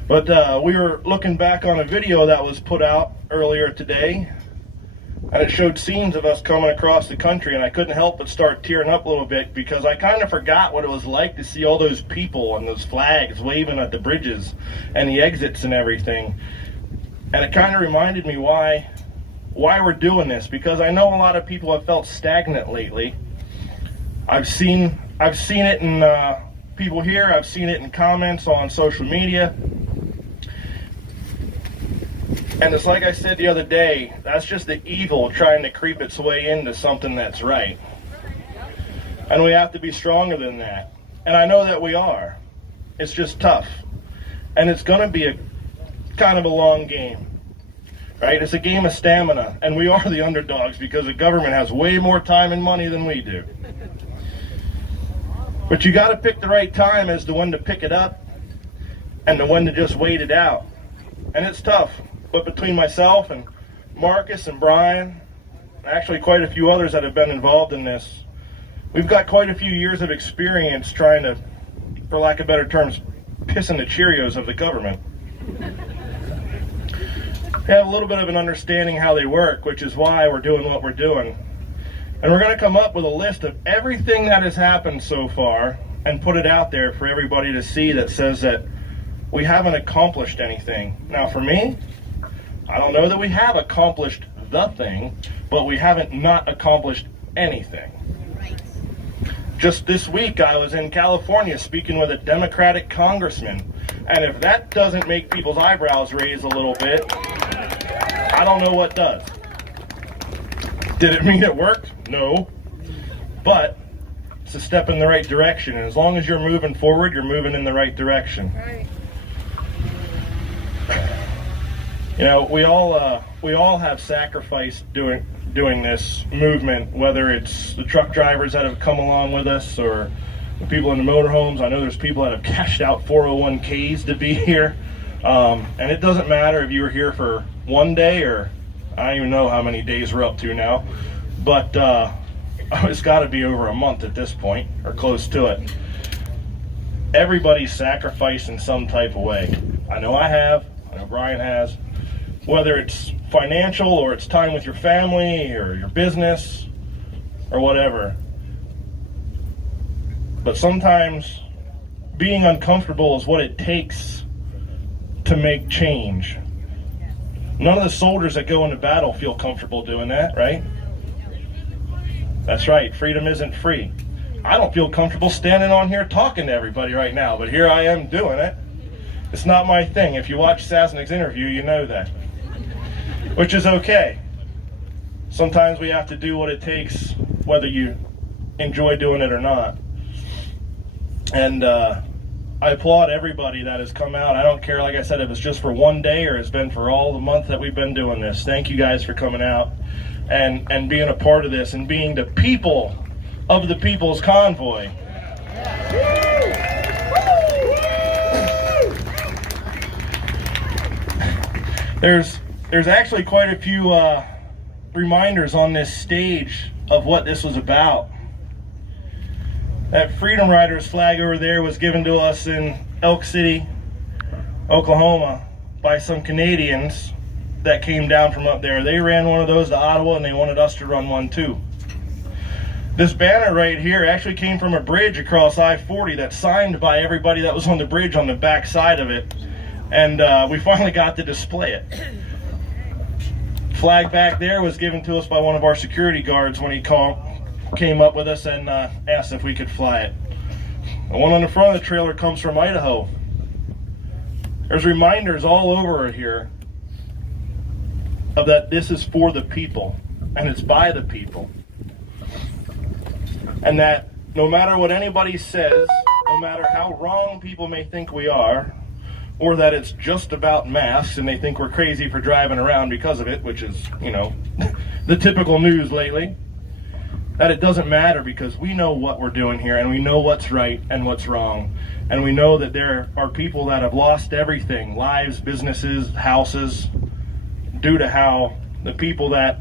But we were looking back on a video that was put out earlier today, and it showed scenes of us coming across the country, and I couldn't help but start tearing up a little bit because I kind of forgot what it was like to see all those people and those flags waving at the bridges and the exits and everything. And it kind of reminded me why we're doing this, because I know a lot of people have felt stagnant lately. I've seen it in people here. I've seen it in comments on social media. And it's like I said the other day, that's just the evil trying to creep its way into something that's right. And we have to be stronger than that. And I know that we are. It's just tough. And it's going to be a kind of a long game, right? It's a game of stamina, and we are the underdogs because the government has way more time and money than we do. But you got to pick the right time as to when to pick it up and to when to just wait it out. And it's tough, but between myself and Marcus and Brian actually quite a few others that have been involved in this. We've got quite a few years of experience trying to, for lack of better terms, piss in the Cheerios of the government. We have a little bit of an understanding how they work, which is why we're doing what we're doing. And we're going to come up with a list of everything that has happened so far and put it out there for everybody to see that says that we haven't accomplished anything. Now for me, I don't know that we have accomplished the thing, but we haven't not accomplished anything. Just this week I was in California speaking with a Democratic congressman, and if that doesn't make people's eyebrows raise a little bit, I don't know what does. Did it mean it worked? No. But it's a step in the right direction, and as long as you're moving forward, you're moving in the right direction. Right. You know, we all have sacrificed doing this movement, whether it's the truck drivers that have come along with us or the people in the motorhomes. I know there's people that have cashed out 401ks to be here. And it doesn't matter if you were here for one day or I don't even know how many days we're up to now, but it's got to be over a month at this point or close to it. Everybody's sacrificed in some type of way. I know I have, I know Brian has, whether it's financial or it's time with your family or your business or whatever. But sometimes being uncomfortable is what it takes to make change. None of the soldiers that go into battle feel comfortable doing that, right? That's right, freedom isn't free. I don't feel comfortable standing on here talking to everybody right now, but here I am doing it. It's not my thing. If you watch Sasnick's interview, you know that. Which is okay. Sometimes we have to do what it takes, whether you enjoy doing it or not. And I applaud everybody that has come out. I don't care, like I said, if it's just for one day or it's been for all the month that we've been doing this. Thank you guys for coming out and being a part of this and being the people of the People's Convoy. There's actually quite a few reminders on this stage of what this was about. That Freedom Riders flag over there was given to us in Elk City, Oklahoma by some Canadians that came down from up there. They ran one of those to Ottawa and they wanted us to run one too. This banner right here actually came from a bridge across I-40 that's signed by everybody that was on the bridge on the back side of it. And we finally got to display it. Flag back there was given to us by one of our security guards when he came up with us and asked if we could fly it. The one on the front of the trailer comes from Idaho. There's reminders all over it here of that this is for the people and it's by the people. And that no matter what anybody says, no matter how wrong people may think we are, or that it's just about masks and they think we're crazy for driving around because of it, which is, you know, the typical news lately, that it doesn't matter because we know what we're doing here and we know what's right and what's wrong. And we know that there are people that have lost everything, lives, businesses, houses, due to how the people that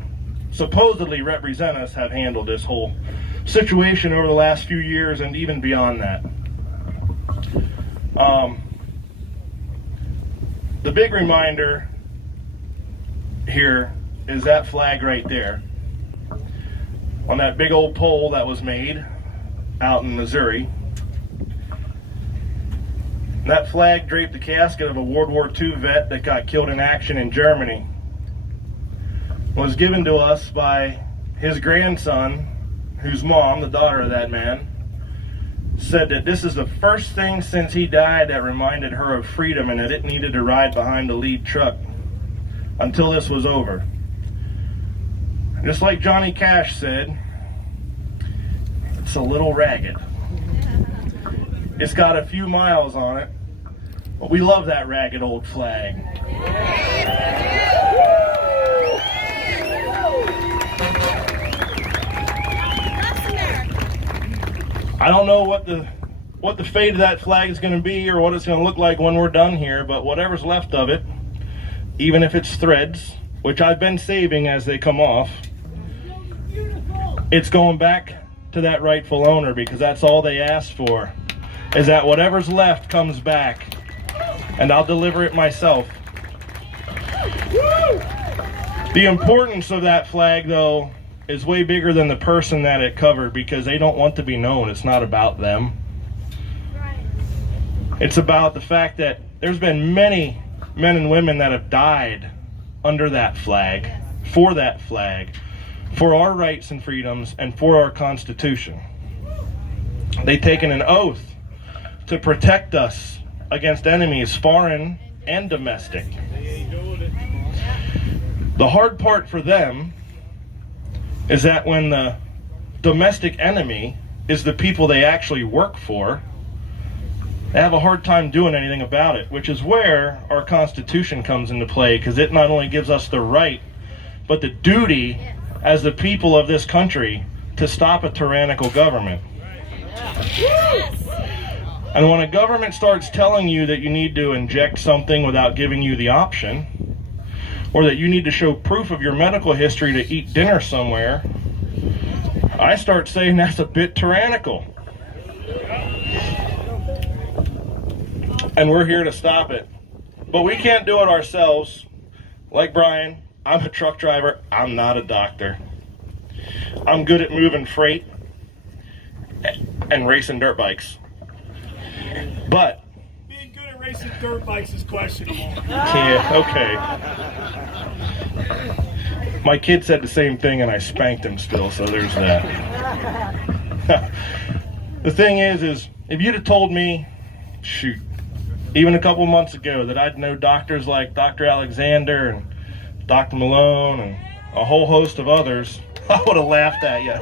supposedly represent us have handled this whole situation over the last few years and even beyond that. The big reminder here is that flag right there on that big old pole that was made out in Missouri. That flag draped the casket of a World War II vet that got killed in action in Germany. It was given to us by his grandson, whose mom, the daughter of that man, said that this is the first thing since he died that reminded her of freedom and that it needed to ride behind the lead truck until this was over. Just like Johnny Cash said, it's a little ragged. It's got a few miles on it, but we love that ragged old flag. I don't know what the fate of that flag is going to be or what it's going to look like when we're done here, but whatever's left of it, even if it's threads, which I've been saving as they come off, it's going back to that rightful owner, because that's all they asked for, is that whatever's left comes back, and I'll deliver it myself. The importance of that flag, though, is way bigger than the person that it covered, because they don't want to be known. It's not about them. It's about the fact that there's been many men and women that have died under that flag, for our rights and freedoms, and for our Constitution. They've taken an oath to protect us against enemies, foreign and domestic. The hard part for them is that when the domestic enemy is the people they actually work for, they have a hard time doing anything about it, which is where our Constitution comes into play, because it not only gives us the right, but the duty as the people of this country to stop a tyrannical government. And when a government starts telling you that you need to inject something without giving you the option, or that you need to show proof of your medical history to eat dinner somewhere, I start saying that's a bit tyrannical. And we're here to stop it. But we can't do it ourselves. Like Brian, I'm a truck driver. I'm not a doctor. I'm good at moving freight and racing dirt bikes. But Being good at racing dirt bikes is questionable. yeah, okay. My kid said the same thing and I spanked him still, so there's that. The thing is if you'd have told me, shoot, even a couple months ago, that I'd know doctors like Dr. Alexander and Dr. Malone and a whole host of others, I would have laughed at you.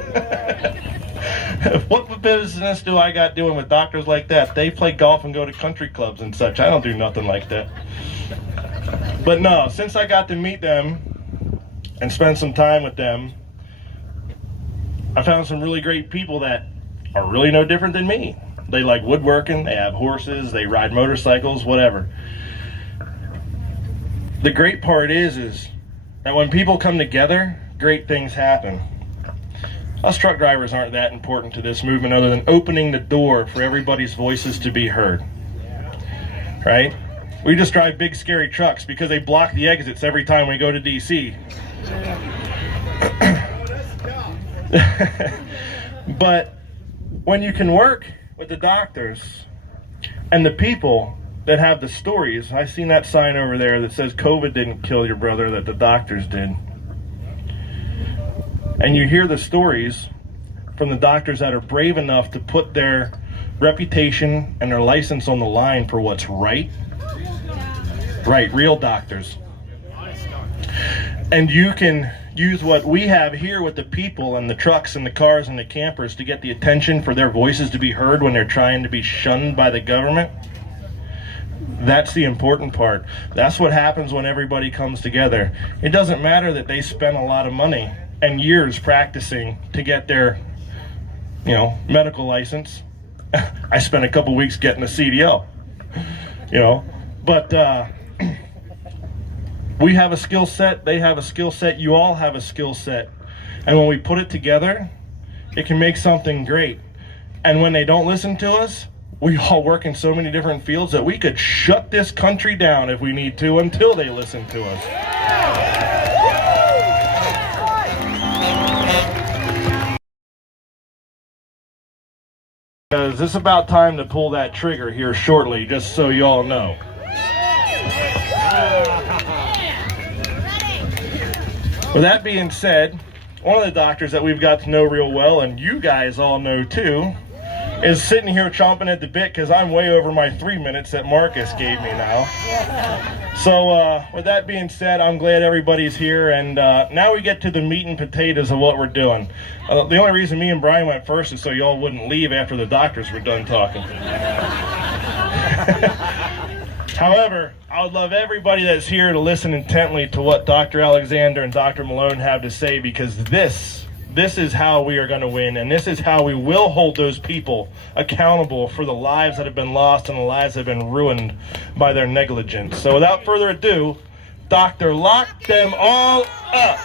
What business do I got doing with doctors like that? They play golf and go to country clubs and such. I don't do nothing like that. But no, since I got to meet them and spend some time with them, I found some really great people that are really no different than me. They like woodworking, they have horses, they ride motorcycles, whatever. The great part is that when people come together, great things happen. Us truck drivers aren't that important to this movement other than opening the door for everybody's voices to be heard. Right? We just drive big scary trucks because they block the exits every time we go to DC. But when you can work with the doctors and the people that have the stories, I've seen that sign over there that says COVID didn't kill your brother, that the doctors did. And you hear the stories from the doctors that are brave enough to put their reputation and their license on the line for what's right. Right, real doctors. And you can use what we have here with the people and the trucks and the cars and the campers to get the attention for their voices to be heard when they're trying to be shunned by the government. That's the important part. That's what happens when everybody comes together. It doesn't matter that they spend a lot of money and years practicing to get their, medical license. I spent a couple weeks getting a CDL, but we have a skill set, they have a skill set, you all have a skill set. And when we put it together, it can make something great. And when they don't listen to us, we all work in so many different fields that we could shut this country down if we need to until they listen to us. Because it's about time to pull that trigger here shortly, just so you all know. With that being said, one of the doctors that we've got to know real well, and you guys all know too, is sitting here chomping at the bit because I'm way over my 3 minutes that Marcus gave me now. So with that being said, I'm glad everybody's here, and now we get to the meat and potatoes of what we're doing. The only reason me and Brian went first is so y'all wouldn't leave after the doctors were done talking. However, I would love everybody that's here to listen intently to what Dr. Alexander and Dr. Malone have to say, because this is how we are going to win, and this is how we will hold those people accountable for the lives that have been lost and the lives that have been ruined by their negligence. So without further ado, Doctor, lock them all up.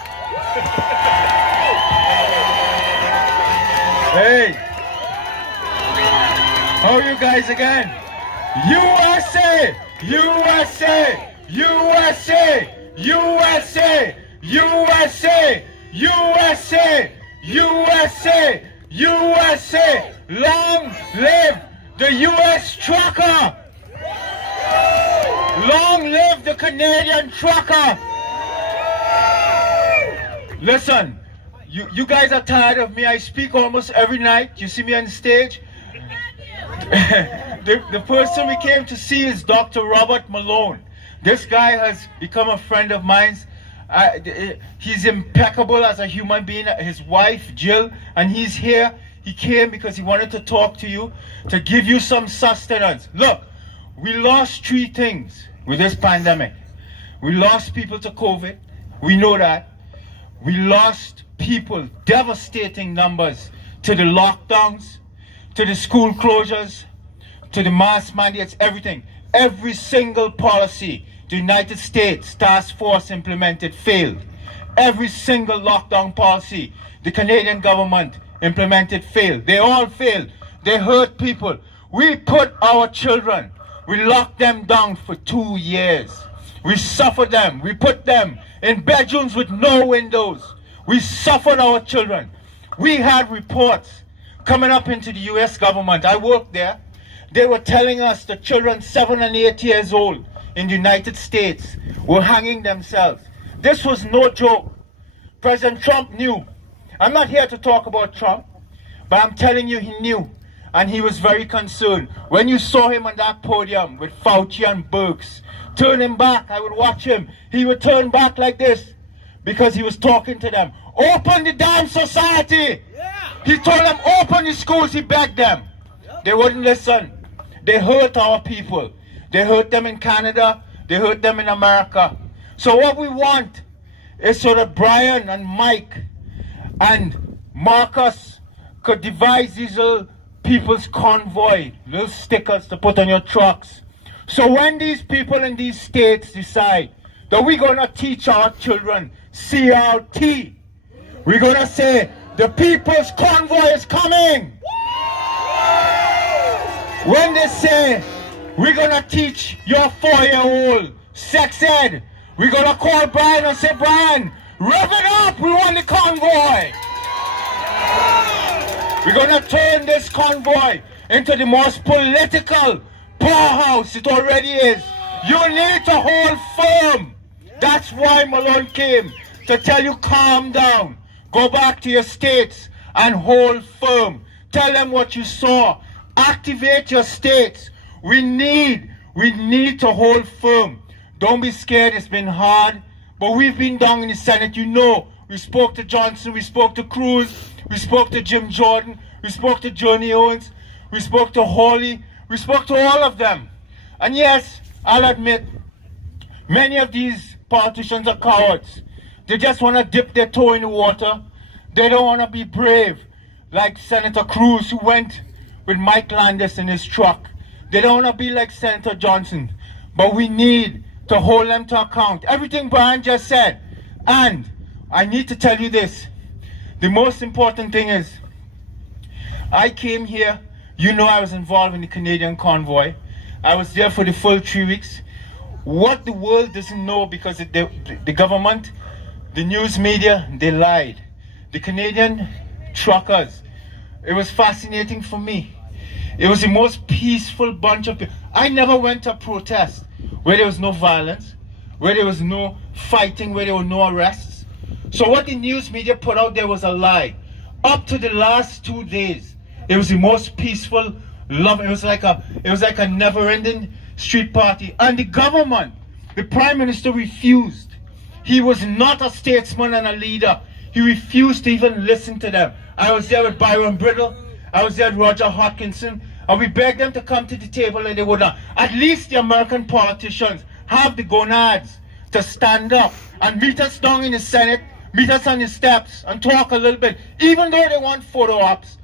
Hey, how are you guys again? USA, USA, USA, USA, USA, USA, USA, USA. Long live the US trucker. Long live the Canadian trucker. Listen, you guys are tired of me. I speak almost every night. You see me on stage. The person we came to see is Dr. Robert Malone. This guy has become a friend of mine. He's impeccable as a human being. His wife, Jill, and he's here. He came because he wanted to talk to you, to give you some sustenance. Look, we lost 3 things with this pandemic. We lost people to COVID. We know that. We lost people, devastating numbers, to the lockdowns, to the school closures, to the mask mandates, everything. Every single policy the United States Task Force implemented failed. Every single lockdown policy the Canadian government implemented failed. They all failed. They hurt people. We put our children, we locked them down for 2 years. We suffered them. We put them in bedrooms with no windows. We suffered our children. We had reports coming up into the US government. I worked there. They were telling us the children 7 and 8 years old in the United States were hanging themselves. This was no joke. President Trump knew. I'm not here to talk about Trump, but I'm telling you he knew. And he was very concerned. When you saw him on that podium with Fauci and Birx, turning back, I would watch him. He would turn back like this because he was talking to them. Open the damn society. He told them, open the schools. He begged them. They wouldn't listen. They hurt our people. They hurt them in Canada. They hurt them in America. So what we want is so that Brian and Mike and Marcus could devise these little people's convoy, little stickers to put on your trucks. So when these people in these states decide that we're going to teach our children CRT, we're going to say, the people's convoy is coming. When they say, we're going to teach your 4-year-old sex ed, we're going to call Brian and say, Brian, rev it up, we want the convoy. We're going to turn this convoy into the most political powerhouse it already is. You need to hold firm. That's why Malone came, to tell you calm down. Go back to your states and hold firm. Tell them what you saw. Activate your states. We need to hold firm. Don't be scared, it's been hard. But we've been down in the Senate, you know. We spoke to Johnson, we spoke to Cruz, we spoke to Jim Jordan, we spoke to Johnny Owens, we spoke to Hawley, we spoke to all of them. And yes, I'll admit, many of these politicians are cowards. They just want to dip their toe in the water. They don't want to be brave, like Senator Cruz, who went with Mike Landis in his truck. They don't want to be like Senator Johnson. But we need to hold them to account. Everything Brian just said. And I need to tell you this. The most important thing is, I came here, you know I was involved in the Canadian convoy. I was there for the full 3 weeks. What the world doesn't know, because the government, the news media, they lied. The Canadian truckers, it was fascinating for me. It was the most peaceful bunch of people. I never went to a protest where there was no violence, where there was no fighting, where there were no arrests. So what the news media put out there was a lie. Up to the last 2 days, it was the most peaceful, love. It was like a never-ending street party. And the government, the Prime Minister refused. He was not a statesman and a leader. He refused to even listen to them. I was there with Byron Brittle. I was there with Roger Hodkinson. And we begged them to come to the table and they would not. At least the American politicians have the gonads to stand up and meet us down in the Senate, meet us on the steps and talk a little bit. Even though they want photo ops,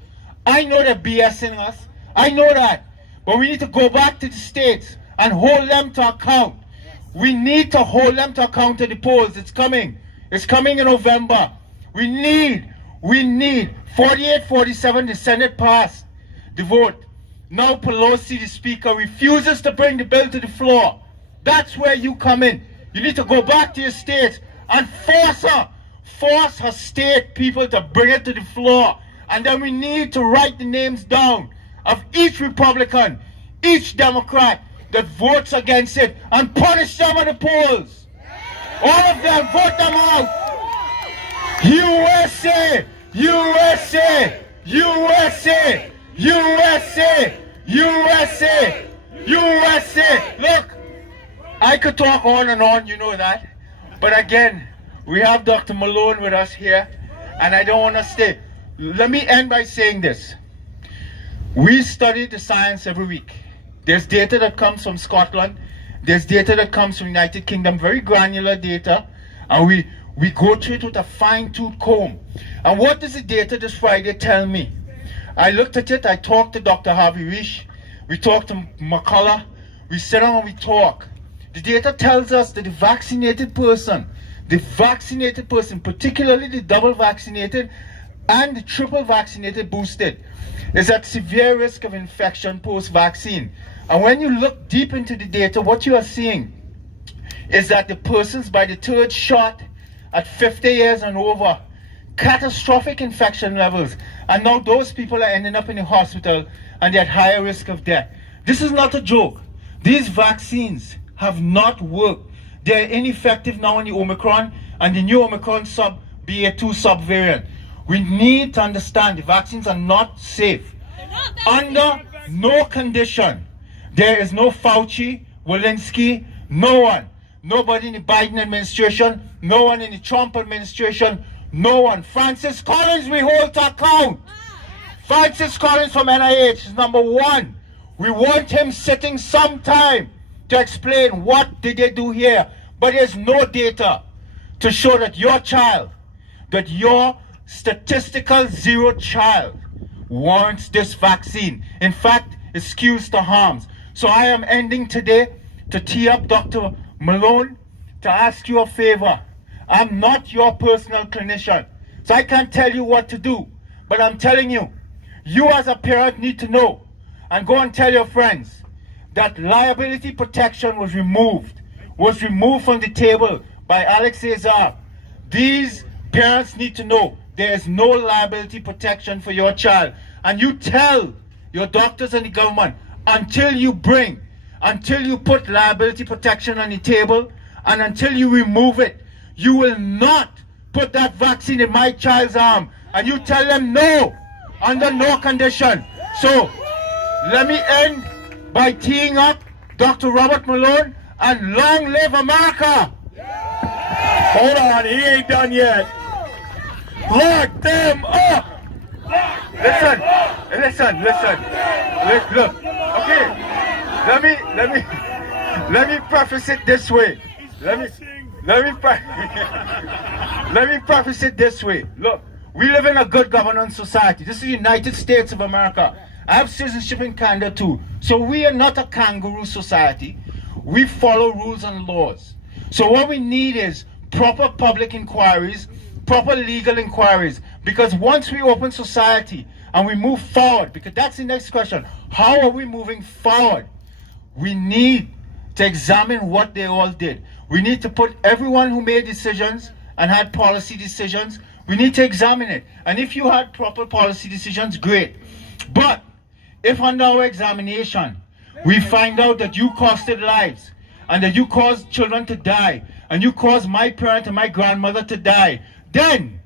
I know they're BSing us. I know that. But we need to go back to the states and hold them to account. We need to hold them to account at the polls. It's coming. It's coming in November. We need We need 48-47, the Senate passed the vote. Now Pelosi, the Speaker, refuses to bring the bill to the floor. That's where you come in. You need to go back to your states and force her state people to bring it to the floor. And then we need to write the names down of each Republican, each Democrat that votes against it and punish them at the polls. All of them, vote them out. USA, USA, USA, USA, USA, USA. Look, I could talk on and on, you know that. But again, we have Dr. Malone with us here, and I don't want to stay. Let me end by saying this. We study the science every week. There's data that comes from Scotland. There's data that comes from the United Kingdom, very granular data. And we go through it with a fine-tooth comb. And what does the data this Friday tell me? I looked at it, I talked to Dr. Harvey Risch, we talked to McCullough, we sit down and we talk. The data tells us that the vaccinated person, particularly the double vaccinated and the triple vaccinated boosted, is at severe risk of infection post-vaccine. And when you look deep into the data, what you are seeing is that the persons by the third shot at 50 years and over, catastrophic infection levels, and now those people are ending up in the hospital and they're at higher risk of death. This is not a joke. These vaccines have not worked. They're ineffective now in the Omicron and the new Omicron BA2 subvariant. We need to understand the vaccines are not safe. Under no condition. There is no Fauci, Walensky, no one. Nobody in the Biden administration, no one in the Trump administration, no one. Francis Collins, we hold to account. Francis Collins from NIH is number one. We want him sitting sometime to explain what did they do here. But there's no data to show that your child, that your statistical zero child warrants this vaccine. In fact, it skews to harms. So I am ending today to tee up Dr. Malone to ask you a favor. I'm not your personal clinician, so I can't tell you what to do. But I'm telling you, you as a parent need to know and go and tell your friends that liability protection was removed from the table by Alex Azar. These parents need to know there is no liability protection for your child. And you tell your doctors and the government, until you put liability protection on the table and until you remove it, you will not put that vaccine in my child's arm. And you tell them no, under no condition. So let me end by teeing up Dr. Robert Malone and long live America. Hold on, he ain't done yet. Lock them up. Listen. Look. Okay. Let me preface it this way. Let me preface it this way. Look, we live in a good governance society. This is the United States of America. I have citizenship in Canada too. So we are not a kangaroo society. We follow rules and laws. So what we need is proper public inquiries, proper legal inquiries. Because once we open society and we move forward, because that's the next question, how are we moving forward? We need to examine what they all did. We need to put everyone who made decisions and had policy decisions, we need to examine it. And if you had proper policy decisions, great. But if under our examination, we find out that you costed lives and that you caused children to die and you caused my parent and my grandmother to die, then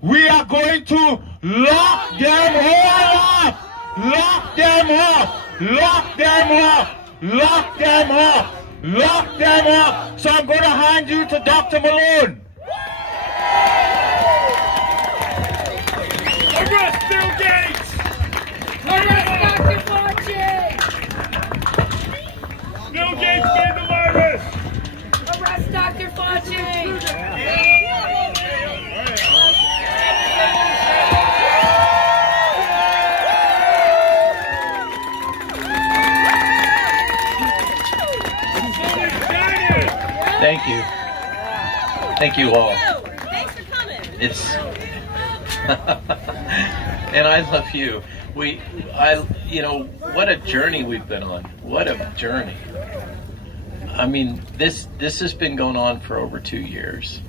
we are going to lock them all up! Lock them up! Lock them up! Lock them up! Lock them up! So I'm going to hand you to Dr. Malone. Arrest Bill Gates! Arrest Dr. Fauci! Bill Gates made the virus! Arrest Dr. Fauci! Thank you. Thank you all. Thanks for coming. It's And I love you. What a journey we've been on. What a journey. I mean, this has been going on for over 2 years.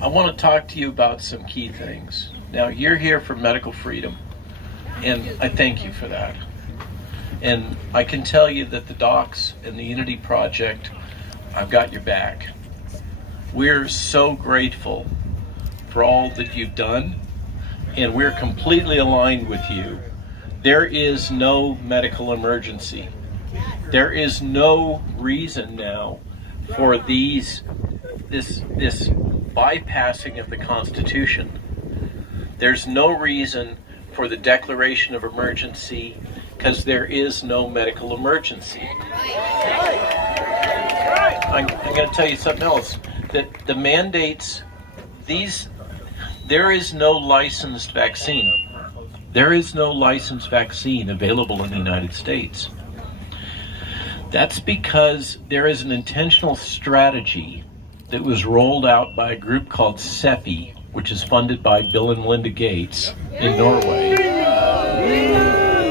I want to talk to you about some key things. Now, you're here for medical freedom, and I thank you for that. And I can tell you that the docs and the Unity Project, I've got your back. We're so grateful for all that you've done, and we're completely aligned with you. There is no medical emergency. There is no reason now for this bypassing of the Constitution. There's no reason for the declaration of emergency because there is no medical emergency. I'm going to tell you something else. That the mandates, there is no licensed vaccine. There is no licensed vaccine available in the United States. That's because there is an intentional strategy that was rolled out by a group called CEPI, which is funded by Bill and Melinda Gates in Norway.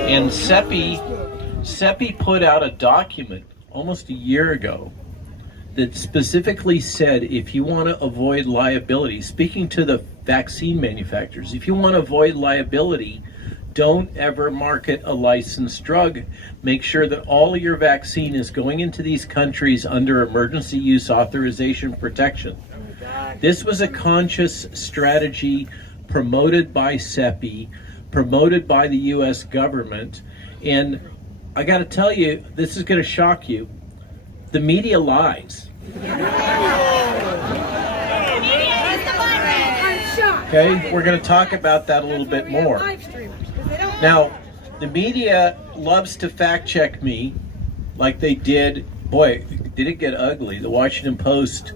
And CEPI put out a document almost a year ago that specifically said if you want to avoid liability, speaking to the vaccine manufacturers, if you want to avoid liability, don't ever market a licensed drug. Make sure that all of your vaccine is going into these countries under emergency use authorization protection. This was a conscious strategy promoted by CEPI, promoted by the U.S. government, and I got to tell you, this is going to shock you. The media lies. Okay, we're going to talk about that a little bit more. Now, the media loves to fact check me like they did. Boy, did it get ugly. The Washington Post,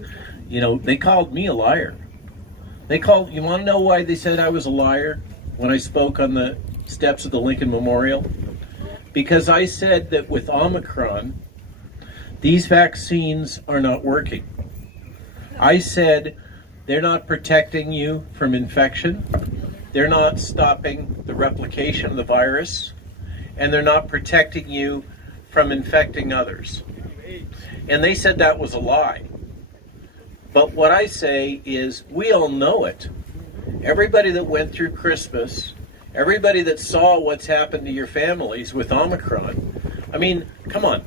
they called me a liar. You want to know why they said I was a liar when I spoke on the steps of the Lincoln Memorial? Because I said that with Omicron, these vaccines are not working. I said they're not protecting you from infection. They're not stopping the replication of the virus, and they're not protecting you from infecting others. And they said that was a lie. But what I say is, we all know it. Everybody that went through Christmas, everybody that saw what's happened to your families with Omicron, I mean, come on.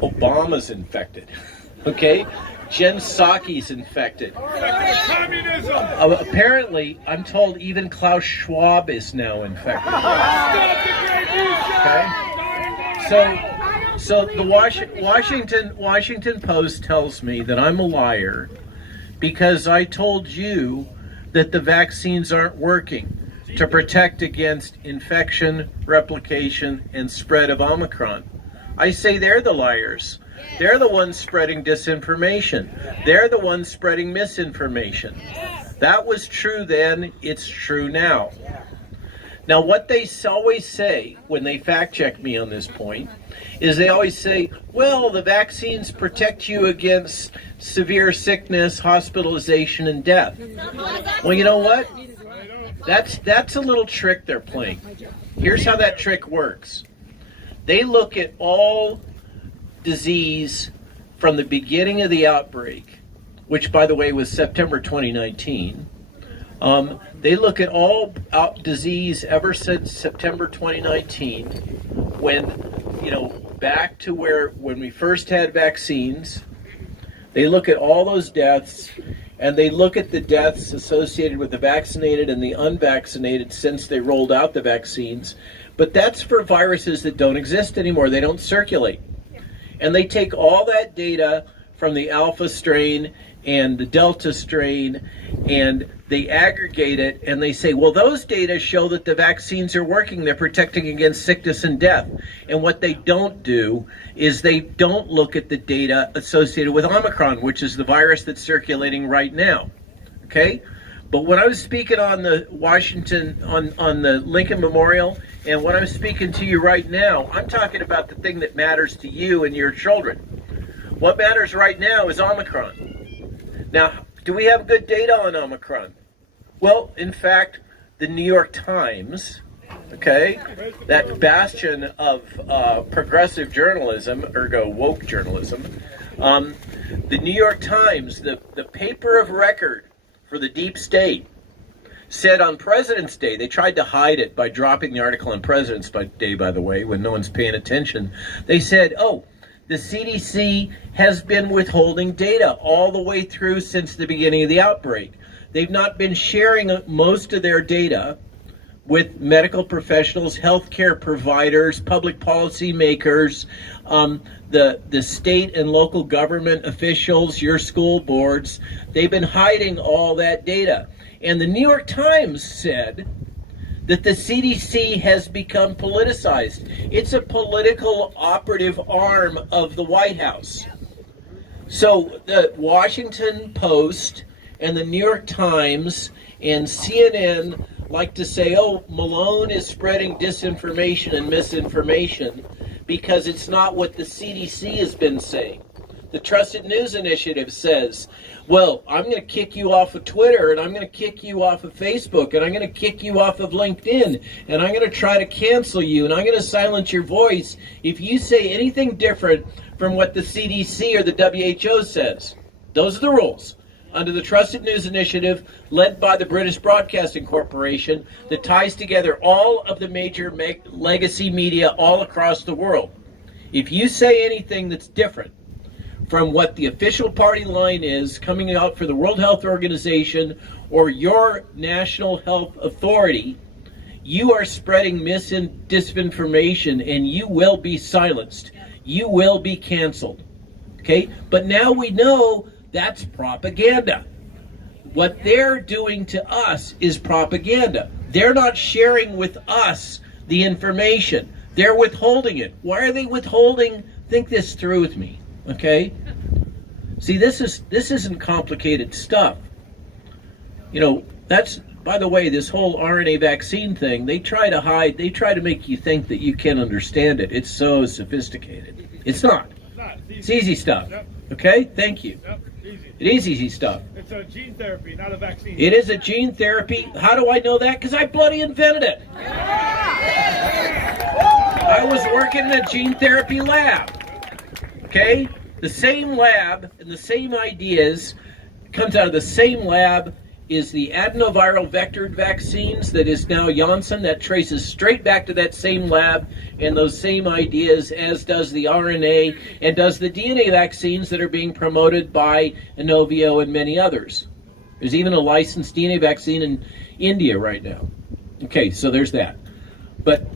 Obama's infected, okay? Jen Psaki's infected. Apparently, I'm told even Klaus Schwab is now infected. Okay? So the Washington Post tells me that I'm a liar because I told you that the vaccines aren't working to protect against infection, replication, and spread of Omicron. I say they're the liars. They're the ones spreading disinformation. They're the ones spreading misinformation. That was true then, it's true now. Now, what they always say when they fact check me on this point is they always say, well, the vaccines protect you against severe sickness, hospitalization, and death. Well, you know what? That's a little trick they're playing. Here's how that trick works. They look at all disease from the beginning of the outbreak, which, by the way, was September 2019. They look at all disease ever since September 2019, when, back to when we first had vaccines. They look at all those deaths, and they look at the deaths associated with the vaccinated and the unvaccinated since they rolled out the vaccines. But that's for viruses that don't exist anymore. They don't circulate. And they take all that data from the Alpha strain and the Delta strain, and they aggregate it, and they say, well, those data show that the vaccines are working. They're protecting against sickness and death. And what they don't do is they don't look at the data associated with Omicron, which is the virus that's circulating right now. Okay? But when I was speaking on the on the Lincoln Memorial, and when I'm speaking to you right now, I'm talking about the thing that matters to you and your children. What matters right now is Omicron. Now, do we have good data on Omicron? Well, in fact, the New York Times, okay, that bastion of progressive journalism, ergo woke journalism, the New York Times, the paper of record for the deep state, said on President's Day, they tried to hide it by dropping the article on President's Day, by the way, when no one's paying attention. They said, oh, the CDC has been withholding data all the way through since the beginning of the outbreak. They've not been sharing most of their data with medical professionals, healthcare providers, public policy makers, the state and local government officials, your school boards. They've been hiding all that data. And the New York Times said that the CDC has become politicized. It's a political operative arm of the White House. So the Washington Post and the New York Times and CNN like to say, oh, Malone is spreading disinformation and misinformation because it's not what the CDC has been saying. The Trusted News Initiative says, well, I'm going to kick you off of Twitter, and I'm going to kick you off of Facebook, and I'm going to kick you off of LinkedIn, and I'm going to try to cancel you, and I'm going to silence your voice if you say anything different from what the CDC or the WHO says. Those are the rules. Under the Trusted News Initiative, led by the British Broadcasting Corporation, that ties together all of the major legacy media all across the world. If you say anything that's different from what the official party line is coming out for the World Health Organization or your national health authority, you are spreading mis and disinformation, and you will be silenced. You will be canceled. Okay? But now we know that's propaganda. What they're doing to us is propaganda. They're not sharing with us the information. They're withholding it. Why are they withholding? Think this through with me, okay? See, this isn't complicated stuff. You know, that's, by the way, this whole RNA vaccine thing, they try to hide, they try to make you think that you can understand it. It's so sophisticated. It's not. It's easy stuff. Okay? Thank you. It is easy stuff. It's a gene therapy, not a vaccine. It is a gene therapy. How do I know that? Because I bloody invented it. I was working in a gene therapy lab. Okay? The same lab and the same ideas comes out of the same lab is the adenoviral vectored vaccines that is now Janssen. That traces straight back to that same lab and those same ideas, as does the RNA and does the DNA vaccines that are being promoted by Inovio and many others. There's even a licensed DNA vaccine in India right now. Okay, so there's that. But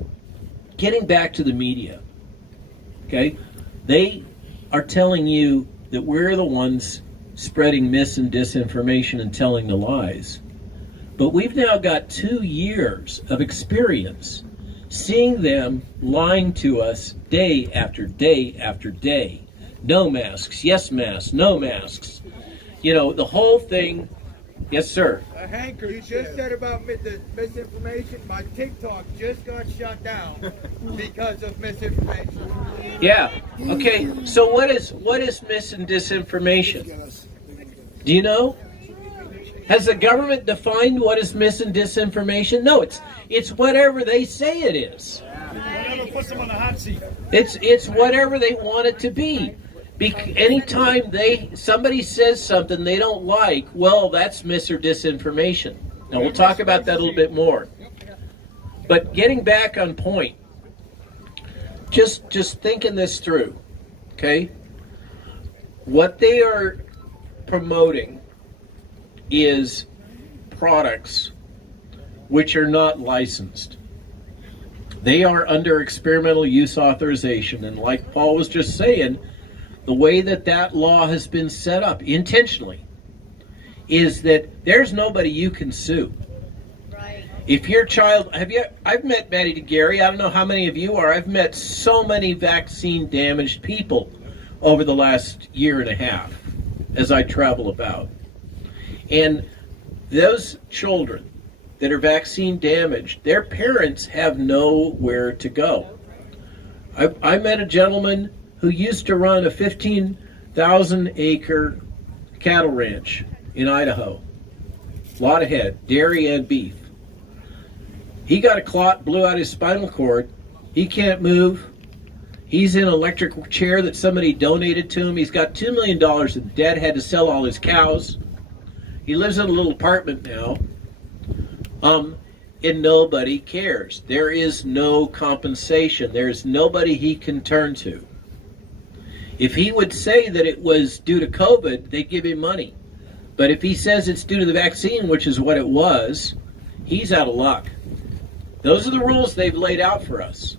getting back to the media, okay, they are telling you that we're the ones spreading mis and disinformation and telling the lies. But we've now got 2 years of experience seeing them lying to us day after day after day. No masks, yes masks, no masks. You know, the whole thing. Yes, sir. Hank, you just said about the misinformation. My TikTok just got shut down because of misinformation. Yeah. Okay. So what is mis and disinformation? Do you know? Has the government defined what is mis and disinformation? No, it's whatever they say it is. Whatever puts them on the hot seat. It's whatever they want it to be. Anytime somebody says something they don't like, well, that's mis or disinformation. Now we'll talk about that a little bit more. But getting back on point, just thinking this through, okay? What they are promoting is products which are not licensed. They are under experimental use authorization, and like Paul was just saying, the way that law has been set up intentionally is that there's nobody you can sue. Right. If your child, I've met Maddie DeGarry, I don't know how many of you are, I've met so many vaccine damaged people over the last year and a half as I travel about. And those children that are vaccine damaged, their parents have nowhere to go. I met a gentleman who used to run a 15,000 acre cattle ranch in Idaho. A lot of head, dairy and beef. He got a clot, blew out his spinal cord. He can't move. He's in an electric chair that somebody donated to him. He's got $2 million in debt, had to sell all his cows. He lives in a little apartment now. And nobody cares. There is no compensation. There's nobody he can turn to. If he would say that it was due to COVID, they'd give him money. But if he says it's due to the vaccine, which is what it was, he's out of luck. Those are the rules they've laid out for us.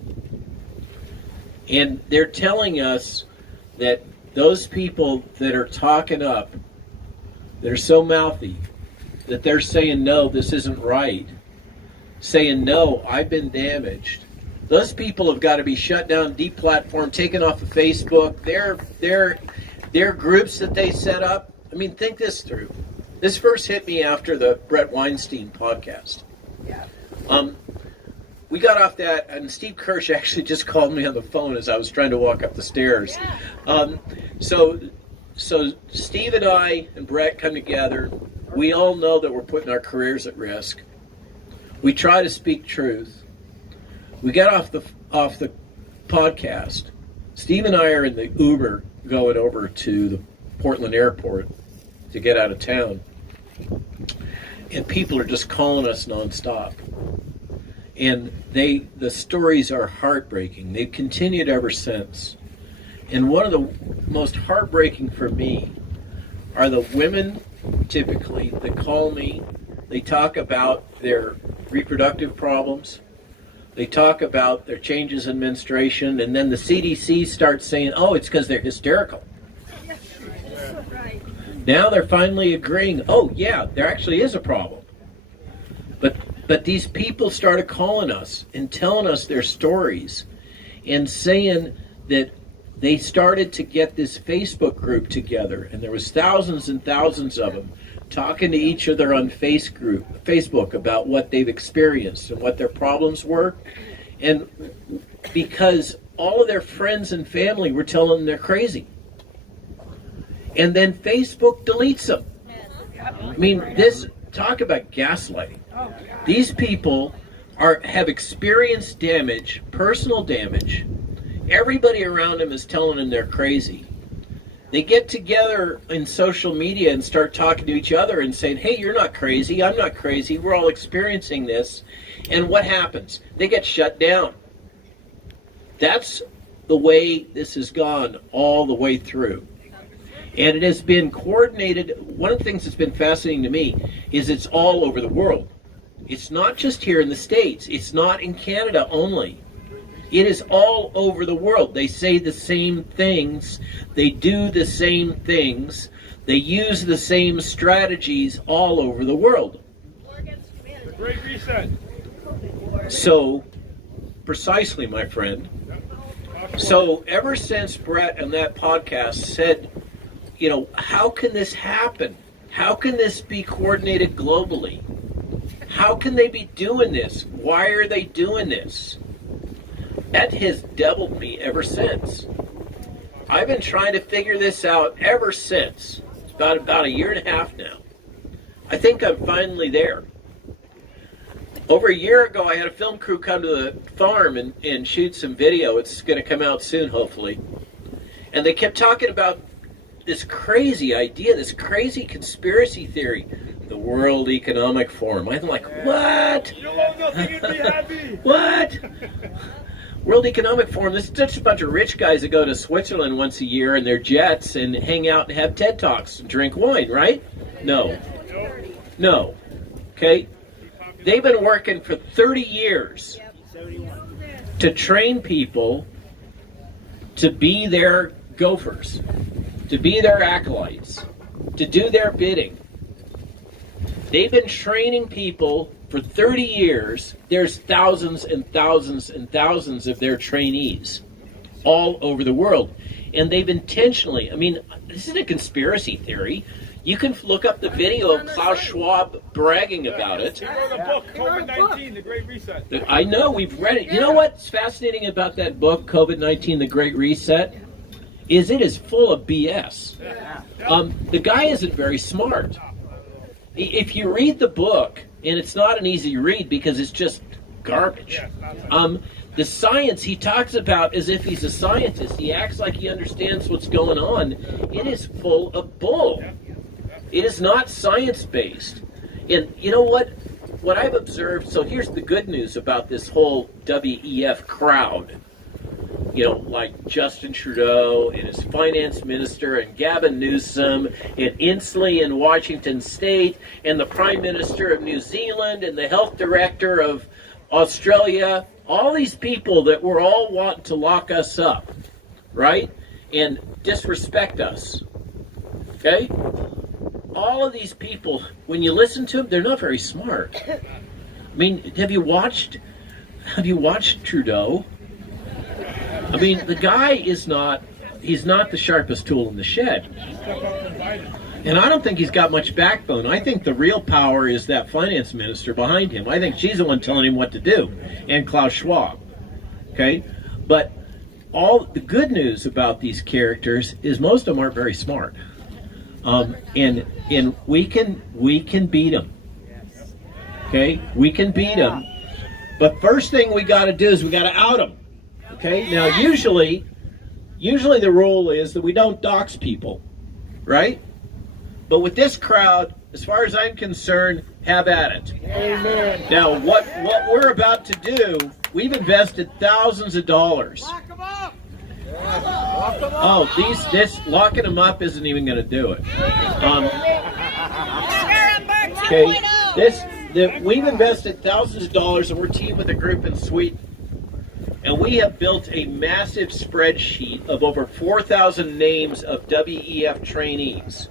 And they're telling us that those people that are talking up, that are so mouthy, that they're saying, no, this isn't right, saying, no, I've been damaged. Those people have got to be shut down, deplatformed, taken off of Facebook. Their groups that they set up. I mean, think this through. This first hit me after the Brett Weinstein podcast. We got off that, and Steve Kirsch actually just called me on the phone as I was trying to walk up the stairs. So Steve and I and Brett come together. We all know that we're putting our careers at risk. We try to speak truth. We got off the podcast. Steve and I are in the Uber going over to the Portland airport to get out of town. And people are just calling us nonstop. And the stories are heartbreaking. They've continued ever since. And one of the most heartbreaking for me are the women, typically, that call me. They talk about their reproductive problems. They talk about their changes in menstruation, and then the CDC starts saying, oh, it's because they're hysterical. Now they're finally agreeing, oh, yeah, there actually is a problem. But these people started calling us and telling us their stories and saying that they started to get this Facebook group together, and there was thousands and thousands of them talking to each other on Facebook about what they've experienced and what their problems were. And because all of their friends and family were telling them they're crazy. And then Facebook deletes them. I mean, talk about gaslighting. These people have experienced damage, personal damage. Everybody around them is telling them they're crazy. They get together in social media and start talking to each other and saying, hey, you're not crazy, I'm not crazy, we're all experiencing this. And what happens? They get shut down. That's the way this has gone all the way through. And it has been coordinated. One of the things that's been fascinating to me is it's all over the world. It's not just here in the States. It's not in Canada only. It is all over the world. They say the same things. They do the same things. They use the same strategies all over the world. The Great Reset. So, precisely, my friend. So, ever since Brett and that podcast said, you know, how can this happen? How can this be coordinated globally? How can they be doing this? Why are they doing this? That has deviled me ever since. I've been trying to figure this out ever since. It's about a year and a half now. I think I'm finally there. Over a year ago, I had a film crew come to the farm and shoot some video. It's going to come out soon, hopefully. And they kept talking about this crazy idea, this crazy conspiracy theory, the World Economic Forum. I'm like, what? You won't nothing, you'd be happy. What? World Economic Forum, this is just a bunch of rich guys that go to Switzerland once a year in their jets and hang out and have TED Talks and drink wine, right? No. No. Okay? They've been working for 30 years to train people to be their gophers, to be their acolytes, to do their bidding. They've been training people for 30 years. There's thousands and thousands and thousands of their trainees all over the world. And they've intentionally, I mean, this isn't a conspiracy theory. You can look up the video of Klaus Schwab bragging about it. He wrote a book, COVID-19, The Great Reset. I know, we've read it. You know what's fascinating about that book, COVID-19, The Great Reset? Is it is full of BS. The guy isn't very smart. if you read the book, and it's not an easy read because it's just garbage. The science he talks about as if he's a scientist. He acts like he understands what's going on. It is full of bull. It is not science-based. And you know what? What I've observed, so here's the good news about this whole WEF crowd. You know, like Justin Trudeau and his finance minister and Gavin Newsom and Inslee in Washington State and the Prime Minister of New Zealand and the health director of Australia, all these people that were all wanting to lock us up, right? And disrespect us, okay? All of these people, when you listen to them, they're not very smart. I mean, have you watched Trudeau? I mean, the guy is not, he's not the sharpest tool in the shed. And I don't think he's got much backbone. I think the real power is that finance minister behind him. I think she's the one telling him what to do, and Klaus Schwab. Okay? But all the good news about these characters is most of them aren't very smart. And we can beat them. Okay? We can beat them. But first thing we got to do is we got to out them. Okay? Now, usually the rule is that we don't dox people, right? But with this crowd, as far as I'm concerned, have at it. Amen. Now, what we're about to do, we've invested thousands of dollars. Lock them up. Oh, this locking them up isn't even going to do it. Okay, we've invested thousands of dollars, and we're teamed with a group in Sweden. And we have built a massive spreadsheet of over 4,000 names of WEF trainees.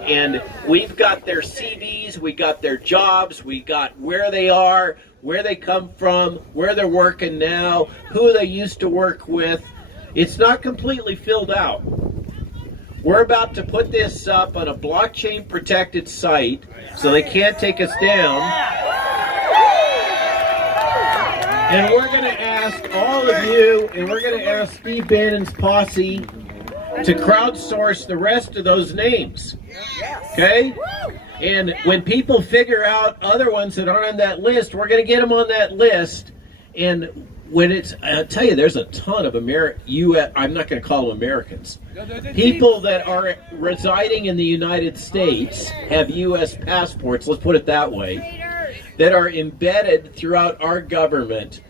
And we've got their CVs, we got their jobs, we got where they are, where they come from, where they're working now, who they used to work with. It's not completely filled out. We're about to put this up on a blockchain protected site so they can't take us down. And we're going to ask all of you, and we're going to ask Steve Bannon's posse to crowdsource the rest of those names. Okay? And when people figure out other ones that aren't on that list, we're going to get them on that list. And when it's, I'll tell you, there's a ton of I'm not going to call them Americans. People that are residing in the United States have U.S. passports, let's put it that way, that are embedded throughout our government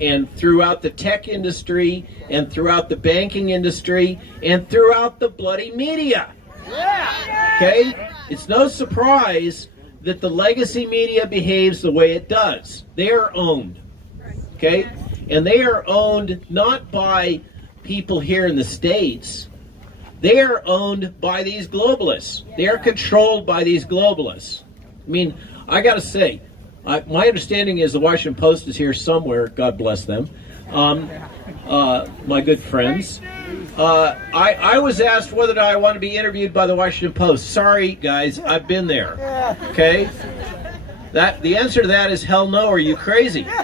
and throughout the tech industry and throughout the banking industry and throughout the bloody media. Okay? It's no surprise that the legacy media behaves the way it does. They are owned. Okay? And they are owned not by people here in the States. They are owned by these globalists. They are controlled by these globalists. I mean, I got to say, my understanding is the Washington Post is here somewhere. God bless them. My good friends. I was asked whether I want to be interviewed by the Washington Post. Sorry, guys, I've been there. Okay? The answer to that is hell no. Are you crazy? Okay?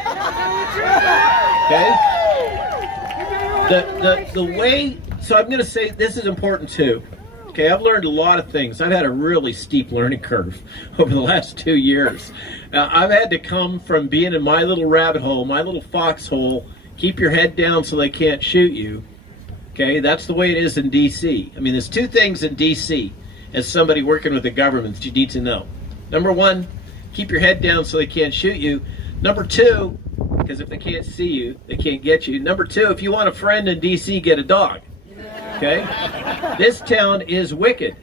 The way, so I'm going to say this is important too. Okay, I've learned a lot of things. I've had a really steep learning curve over the last 2 years. I've had to come from being in my little rabbit hole, my little foxhole, keep your head down so they can't shoot you. Okay, that's the way it is in D.C. I mean, there's two things in D.C. as somebody working with the government that you need to know. Number one, keep your head down so they can't shoot you. Number two, because if they can't see you, they can't get you. Number two, if you want a friend in D.C., get a dog. Okay? This town is wicked.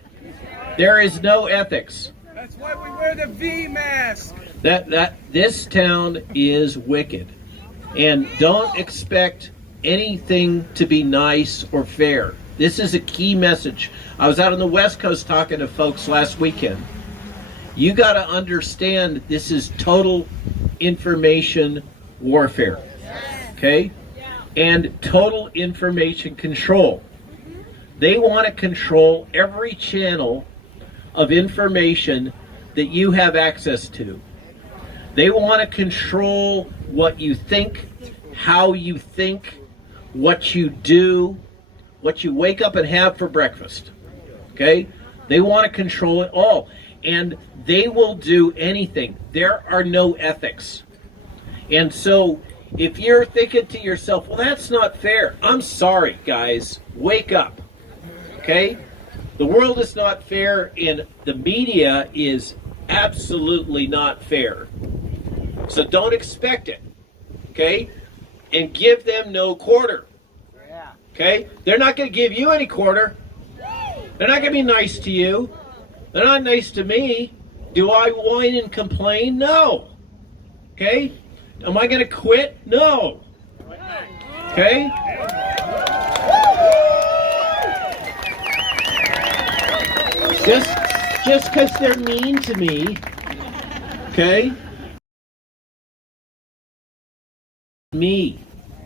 There is no ethics. That's why we wear the V mask. This town is wicked. And don't expect anything to be nice or fair. This is a key message. I was out on the West Coast talking to folks last weekend. You got to understand this is total information warfare. Okay? And total information control. They want to control every channel of information that you have access to. They want to control what you think, how you think, what you do, what you wake up and have for breakfast. Okay? They want to control it all. and they will do anything. There are no ethics. And so if you're thinking to yourself, well, that's not fair, I'm sorry, guys. Wake up. Okay? The world is not fair, and the media is absolutely not fair. So don't expect it. Okay? And give them no quarter. Okay? They're not going to give you any quarter. They're not going to be nice to you. They're not nice to me. Do I whine and complain? No. Okay? Am I going to quit? No. Okay? Just because they're mean to me, okay? Me.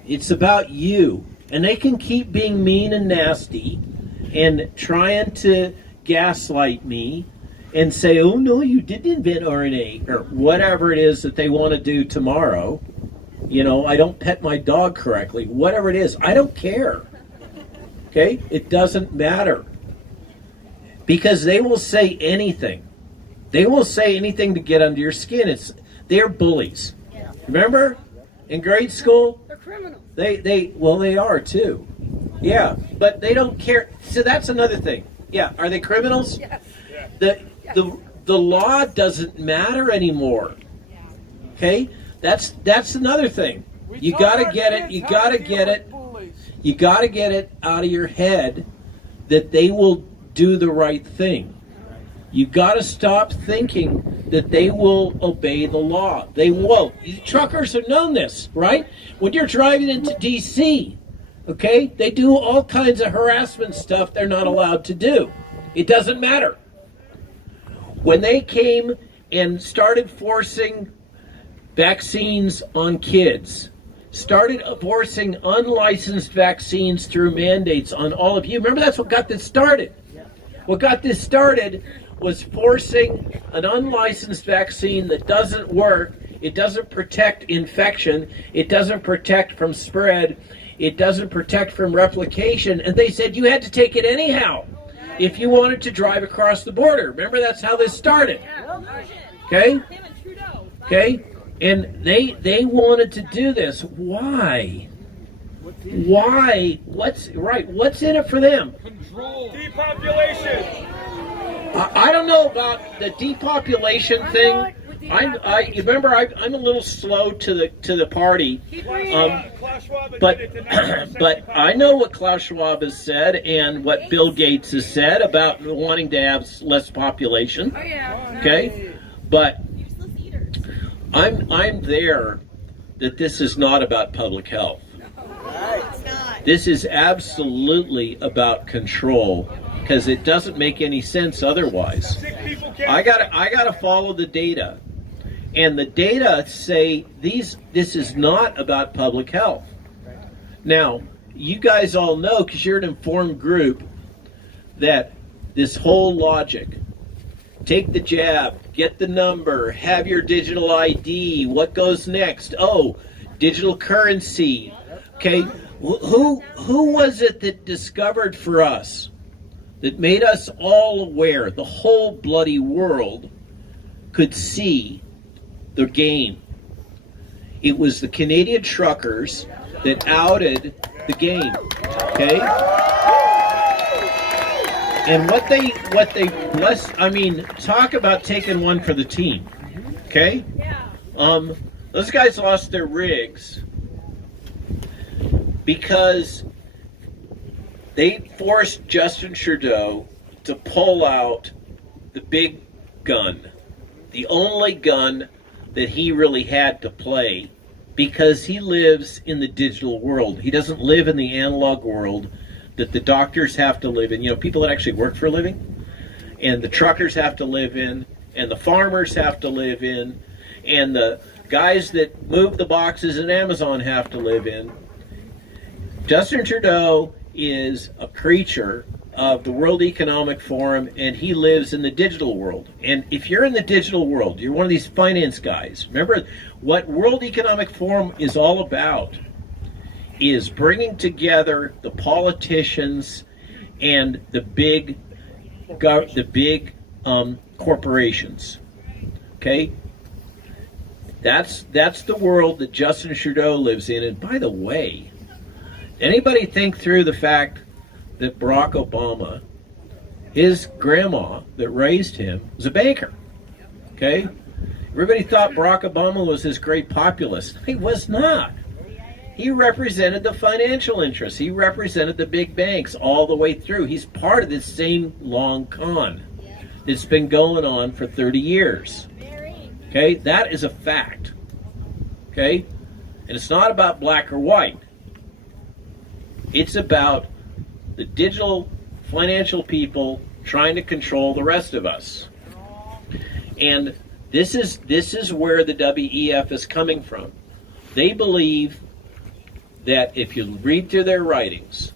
It's about you. And they can keep being mean and nasty and trying to gaslight me and say, oh no, you didn't invent RNA, or whatever it is that they want to do tomorrow. You know, I don't pet my dog correctly. Whatever it is, I don't care. Okay? It doesn't matter. Because they will say anything. They will say anything to get under your skin. They're bullies. Remember? In grade school? They're criminals. They are too. Yeah, but they don't care. So that's another thing. Yeah, are they criminals? Yes. The law doesn't matter anymore. Okay? That's another thing. You gotta get it. You gotta get it. You gotta get it out of your head that they will do the right thing. You gotta stop thinking that they will obey the law. They won't. Truckers have known this, right? When you're driving into DC, okay, they do all kinds of harassment stuff they're not allowed to do. It doesn't matter. When they came and started forcing vaccines on kids, started forcing unlicensed vaccines through mandates on all of you. Remember, that's what got this started. What got this started was forcing an unlicensed vaccine that doesn't work. It doesn't protect infection. It doesn't protect from spread. It doesn't protect from replication. And they said you had to take it anyhow if you wanted to drive across the border. Remember, that's how this started. Okay? Okay? And they wanted to do this. Why? Why? What's in it for them? Control. Depopulation. I don't know about the depopulation thing. I'm a little slow to the party, but I know what Klaus Schwab has said and what Bill Gates has said about wanting to have less population. Okay, but I'm there that this is not about public health. This is absolutely about control, because it doesn't make any sense otherwise. I gotta follow the data, and the data say this is not about public health. Now, you guys all know, because you're an informed group, that this whole logic, take the jab, get the number, have your digital ID, what goes next? Oh, digital currency. Okay, who was it that discovered for us, that made us all aware, the whole bloody world could see the game? It was the Canadian truckers that outed the game. Okay? And what they bless, I mean, talk about taking one for the team. Okay? Those guys lost their rigs because they forced Justin Trudeau to pull out the big gun, the only gun that he really had to play, because he lives in the digital world. He doesn't live in the analog world that the doctors have to live in. You know, people that actually work for a living, and the truckers have to live in, and the farmers have to live in, and the guys that move the boxes in Amazon have to live in. Justin Trudeau is a creature of the World Economic Forum, and he lives in the digital world. And if you're in the digital world, you're one of these finance guys. Remember, what World Economic Forum is all about is bringing together the politicians and the big corporations. Okay? That's the world that Justin Trudeau lives in. And by the way, anybody think through the fact that Barack Obama, his grandma that raised him, was a banker? Okay? Everybody thought Barack Obama was this great populist. He was not. He represented the financial interests. He represented the big banks all the way through. He's part of this same long con that's been going on for 30 years. Okay? That is a fact. Okay? And it's not about black or white. It's about the digital financial people trying to control the rest of us. And this is where the WEF is coming from. They believe that if you read through their writings,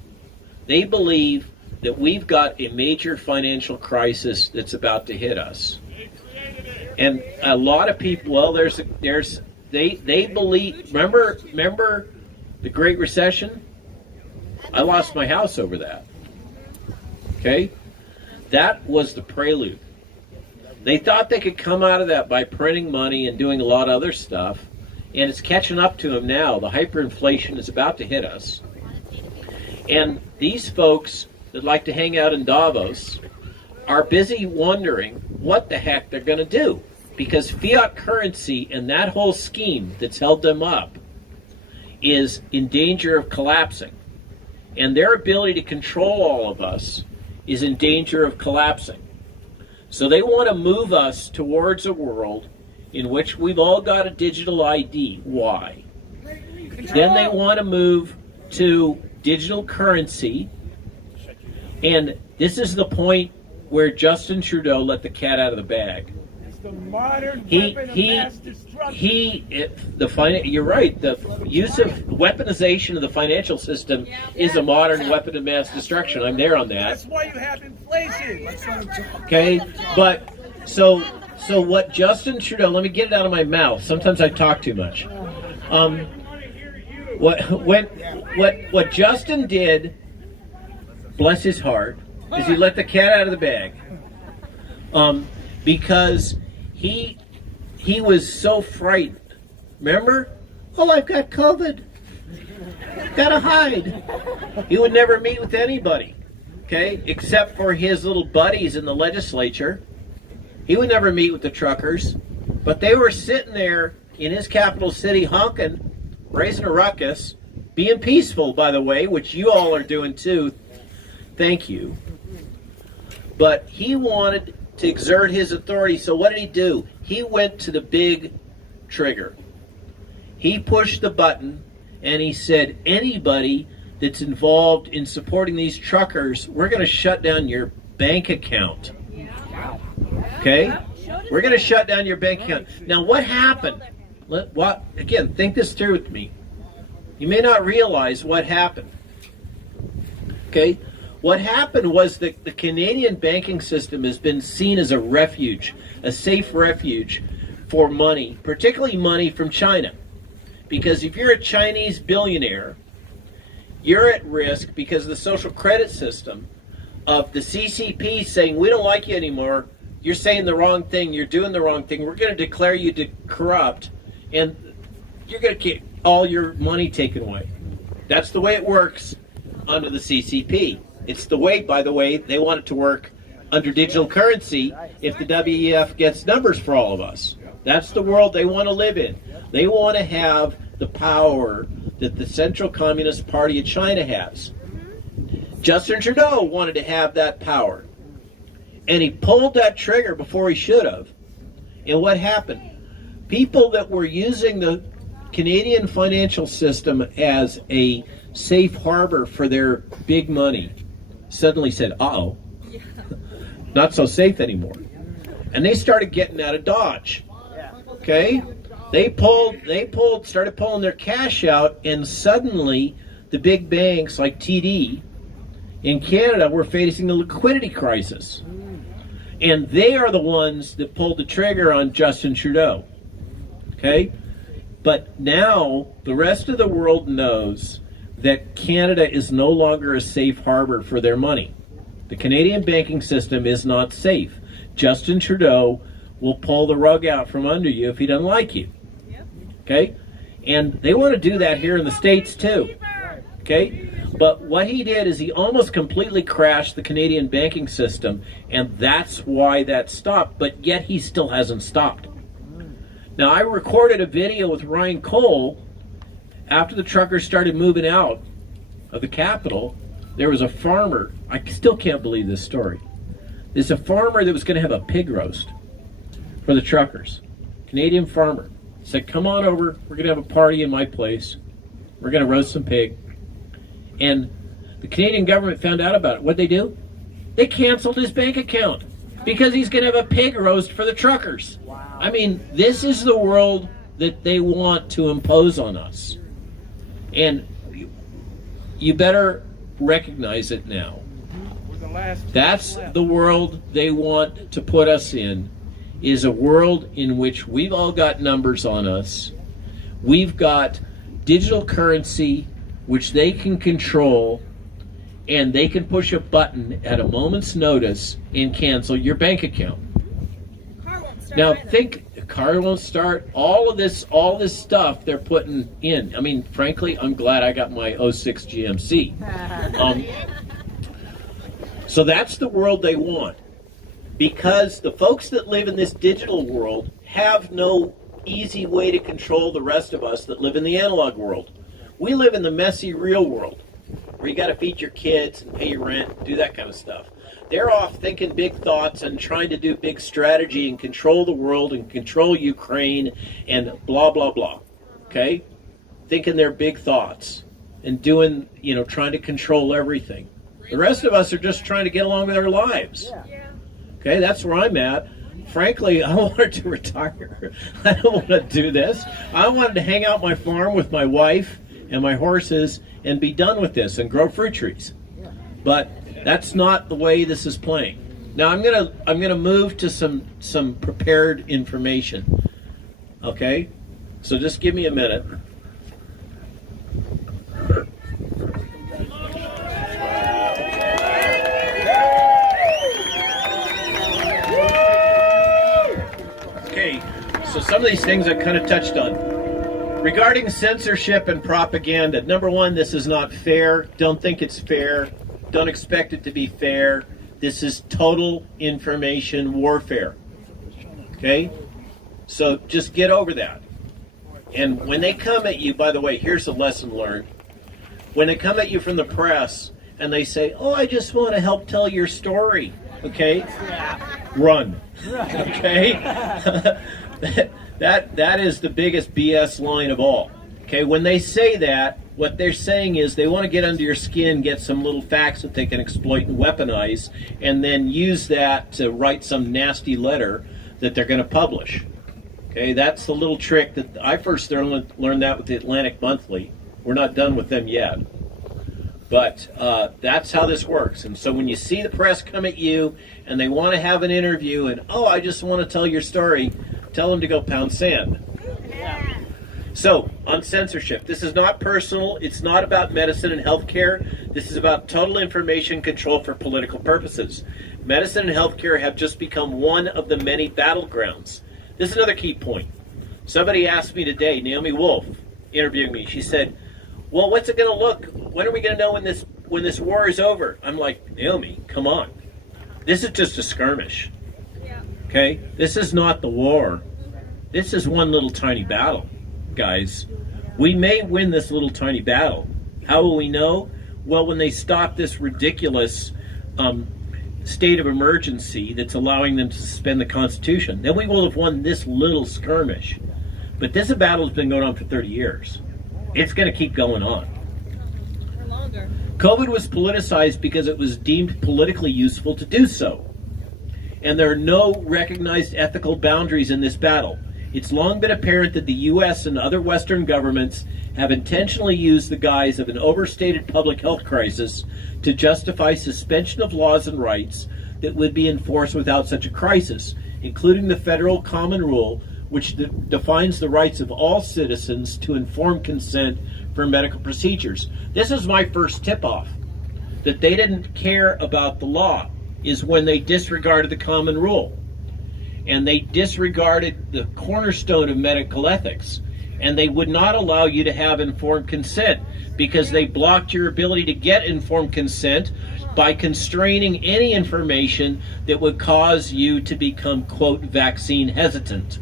they believe that we've got a major financial crisis that's about to hit us. And a lot of people, well, they believe, remember the Great Recession? I lost my house over that. Okay? That was the prelude. They thought they could come out of that by printing money and doing a lot of other stuff, and it's catching up to them now. The hyperinflation is about to hit us. And these folks that like to hang out in Davos are busy wondering what the heck they're going to do, because fiat currency and that whole scheme that's held them up is in danger of collapsing. And their ability to control all of us is in danger of collapsing. So they want to move us towards a world in which we've all got a digital ID. Why? Then they want to move to digital currency. And this is the point where Justin Trudeau let the cat out of the bag. The modern weapon of mass destruction. You're right. The use of weaponization of the financial system is a modern weapon of mass destruction. I'm there on that. That's why you have inflation. Okay, but so what Justin Trudeau? Let me get it out of my mouth. Sometimes I talk too much. What Justin did, bless his heart, is he let the cat out of the bag. Because he was so frightened. Remember? Oh, I've got COVID. Gotta hide. He would never meet with anybody, okay, except for his little buddies in the legislature. He would never meet with the truckers, but they were sitting there in his capital city honking, raising a ruckus, being peaceful, by the way, which you all are doing too. Thank you. But he wanted to exert his authority. So what did he do? He went to the big trigger. He pushed the button and he said, anybody that's involved in supporting these truckers, we're going to shut down your bank account. Okay? We're going to shut down your bank account. Now what happened? Again, think this through with me. You may not realize what happened. Okay? What happened was that the Canadian banking system has been seen as a refuge, a safe refuge for money, particularly money from China. Because if you're a Chinese billionaire, you're at risk because of the social credit system of the CCP saying, we don't like you anymore, you're saying the wrong thing, you're doing the wrong thing, we're going to declare you corrupt, and you're going to get all your money taken away. That's the way it works under the CCP. It's the way, by the way, they want it to work under digital currency if the WEF gets numbers for all of us. That's the world they want to live in. They want to have the power that the Central Communist Party of China has. Justin Trudeau wanted to have that power. And he pulled that trigger before he should have. And what happened? People that were using the Canadian financial system as a safe harbor for their big money suddenly said, uh-oh, not so safe anymore. And they started getting out of Dodge. Okay? They started pulling their cash out, and suddenly the big banks like TD in Canada were facing a liquidity crisis. And they are the ones that pulled the trigger on Justin Trudeau. Okay? But now the rest of the world knows that Canada is no longer a safe harbor for their money. The Canadian banking system is not safe. Justin Trudeau will pull the rug out from under you if he doesn't like you. Okay? And they want to do that here in the States too. Okay? But what he did is he almost completely crashed the Canadian banking system, and that's why that stopped, but yet he still hasn't stopped. Now, I recorded a video with Ryan Cole after the truckers started moving out of the capital. There was a farmer, I still can't believe this story. There's a farmer that was going to have a pig roast for the truckers. Canadian farmer. Said, come on over, we're going to have a party in my place. We're going to roast some pig. And the Canadian government found out about it. What'd they do? They canceled his bank account because he's going to have a pig roast for the truckers. Wow. I mean, this is the world that they want to impose on us. And you better recognize it now. That's the world they want to put us in, is a world in which we've all got numbers on us. We've got digital currency, which they can control, and they can push a button at a moment's notice and cancel your bank account. Now think, car won't start, all this stuff they're putting in. I mean, frankly, I'm glad I got my 06 GMC. So that's the world they want. Because the folks that live in this digital world have no easy way to control the rest of us that live in the analog world. We live in the messy real world, where you got to feed your kids and pay your rent and do that kind of stuff. They're off thinking big thoughts and trying to do big strategy and control the world and control Ukraine and blah, blah, blah. Okay? Thinking they're big thoughts and doing, trying to control everything. The rest of us are just trying to get along with our lives. Okay, that's where I'm at. Frankly, I wanted to retire. I don't want to do this. I wanted to hang out my farm with my wife and my horses and be done with this and grow fruit trees. But that's not the way this is playing. Now I'm gonna move to some prepared information. Okay? So just give me a minute. Okay, so some of these things I kind of touched on. Regarding censorship and propaganda, number one, this is not fair. Don't think it's fair. Don't expect it to be fair. This is total information warfare. Okay? So just get over that. And when they come at you, by the way, here's a lesson learned. When they come at you from the press and they say, oh, I just want to help tell your story, okay? Run. Okay? That is the biggest BS line of all. Okay, when they say that, what they're saying is they want to get under your skin, get some little facts that they can exploit and weaponize, and then use that to write some nasty letter that they're going to publish. Okay, that's the little trick that I first learned that with the Atlantic Monthly. We're not done with them yet. But that's how this works. And so when you see the press come at you and they want to have an interview and, oh, I just want to tell your story, tell them to go pound sand. So, on censorship, this is not personal. It's not about medicine and healthcare. This is about total information control for political purposes. Medicine and healthcare have just become one of the many battlegrounds. This is another key point. Somebody asked me today, Naomi Wolf, interviewing me. She said, well, what's it going to look? When are we going to know when this war is over? I'm like, Naomi, come on. This is just a skirmish. Okay? This is not the war. This is one little tiny battle, guys. We may win this little tiny battle. How will we know? Well, when they stop this ridiculous state of emergency that's allowing them to suspend the Constitution, then we will have won this little skirmish. But this battle has been going on for 30 years. It's going to keep going on. Or longer. COVID was politicized because it was deemed politically useful to do so. And there are no recognized ethical boundaries in this battle. It's long been apparent that the U.S. and other Western governments have intentionally used the guise of an overstated public health crisis to justify suspension of laws and rights that would be enforced without such a crisis, including the federal common rule, which defines the rights of all citizens to informed consent for medical procedures. This is my first tip-off, that they didn't care about the law, is when they disregarded the common rule. and they disregarded the cornerstone of medical ethics, and they would not allow you to have informed consent because they blocked your ability to get informed consent by constraining any information that would cause you to become, quote, vaccine hesitant.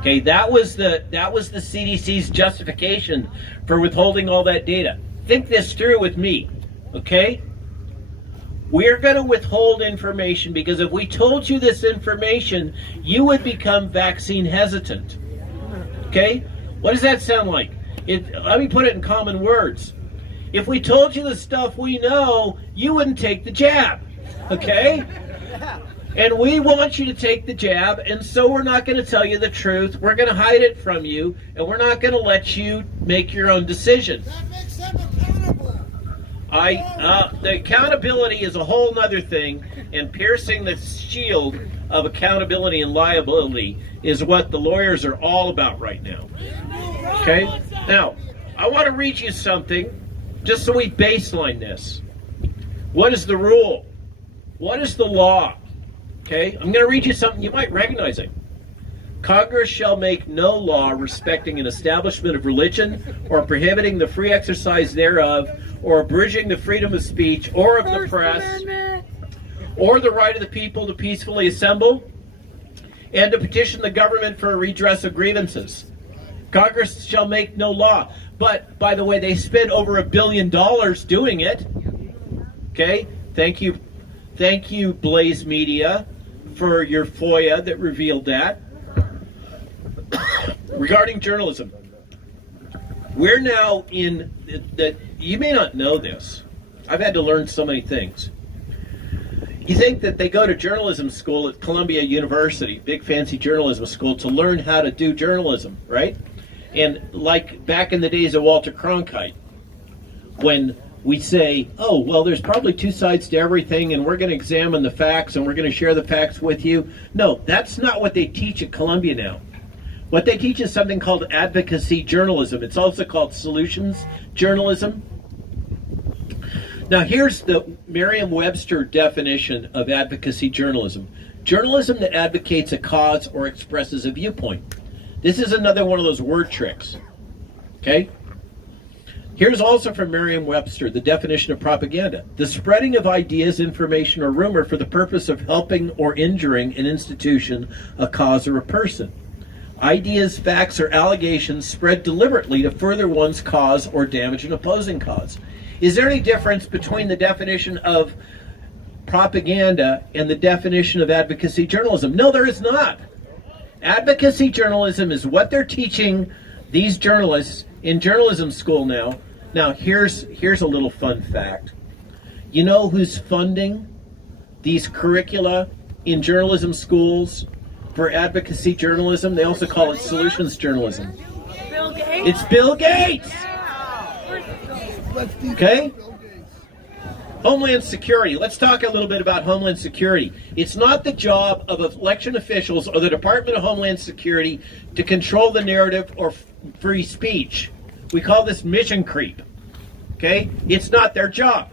Okay, that was the CDC's justification for withholding all that data. Think this through with me, okay? We're going to withhold information because if we told you this information, you would become vaccine hesitant. Okay? What does that sound like? Let me put it in common words. If we told you the stuff we know, you wouldn't take the jab. Okay? And we want you to take the jab, and so we're not going to tell you the truth. We're going to hide it from you, and we're not going to let you make your own decision. That makes them accountable. The accountability is a whole nother thing, and piercing the shield of accountability and liability is what the lawyers are all about right now. Okay? Now, I want to read you something, just so we baseline this. What is the rule? What is the law? Okay? I'm going to read you something you might recognize it. Congress shall make no law respecting an establishment of religion or prohibiting the free exercise thereof or abridging the freedom of speech or of the press or the right of the people to peacefully assemble and to petition the government for a redress of grievances. Congress shall make no law. But, by the way, they spent over $1 billion doing it. Okay? Thank you, Blaze Media, for your FOIA that revealed that. Regarding journalism, we're now in that. You may not know this. I've had to learn so many things. You think that they go to journalism school at Columbia University, big fancy journalism school, to learn how to do journalism, right? And like back in the days of Walter Cronkite, when we say, oh, well, there's probably two sides to everything, and we're going to examine the facts, and we're going to share the facts with you. No, that's not what they teach at Columbia now. What they teach is something called advocacy journalism. It's also called solutions journalism. Now, here's the Merriam-Webster definition of advocacy journalism. Journalism that advocates a cause or expresses a viewpoint. This is another one of those word tricks. Okay? Here's also from Merriam-Webster the definition of propaganda. The spreading of ideas, information, or rumor for the purpose of helping or injuring an institution, a cause, or a person. Ideas, facts, or allegations spread deliberately to further one's cause or damage an opposing cause. Is there any difference between the definition of propaganda and the definition of advocacy journalism? No, there is not. Advocacy journalism is what they're teaching these journalists in journalism school now. Now, here's a little fun fact. You know who's funding these curricula in journalism schools for advocacy journalism? They also call it solutions journalism. Bill Gates? It's Bill Gates! Okay? Homeland Security. Let's talk a little bit about Homeland Security. It's not the job of election officials or the Department of Homeland Security to control the narrative or free speech. We call this mission creep. Okay? It's not their job.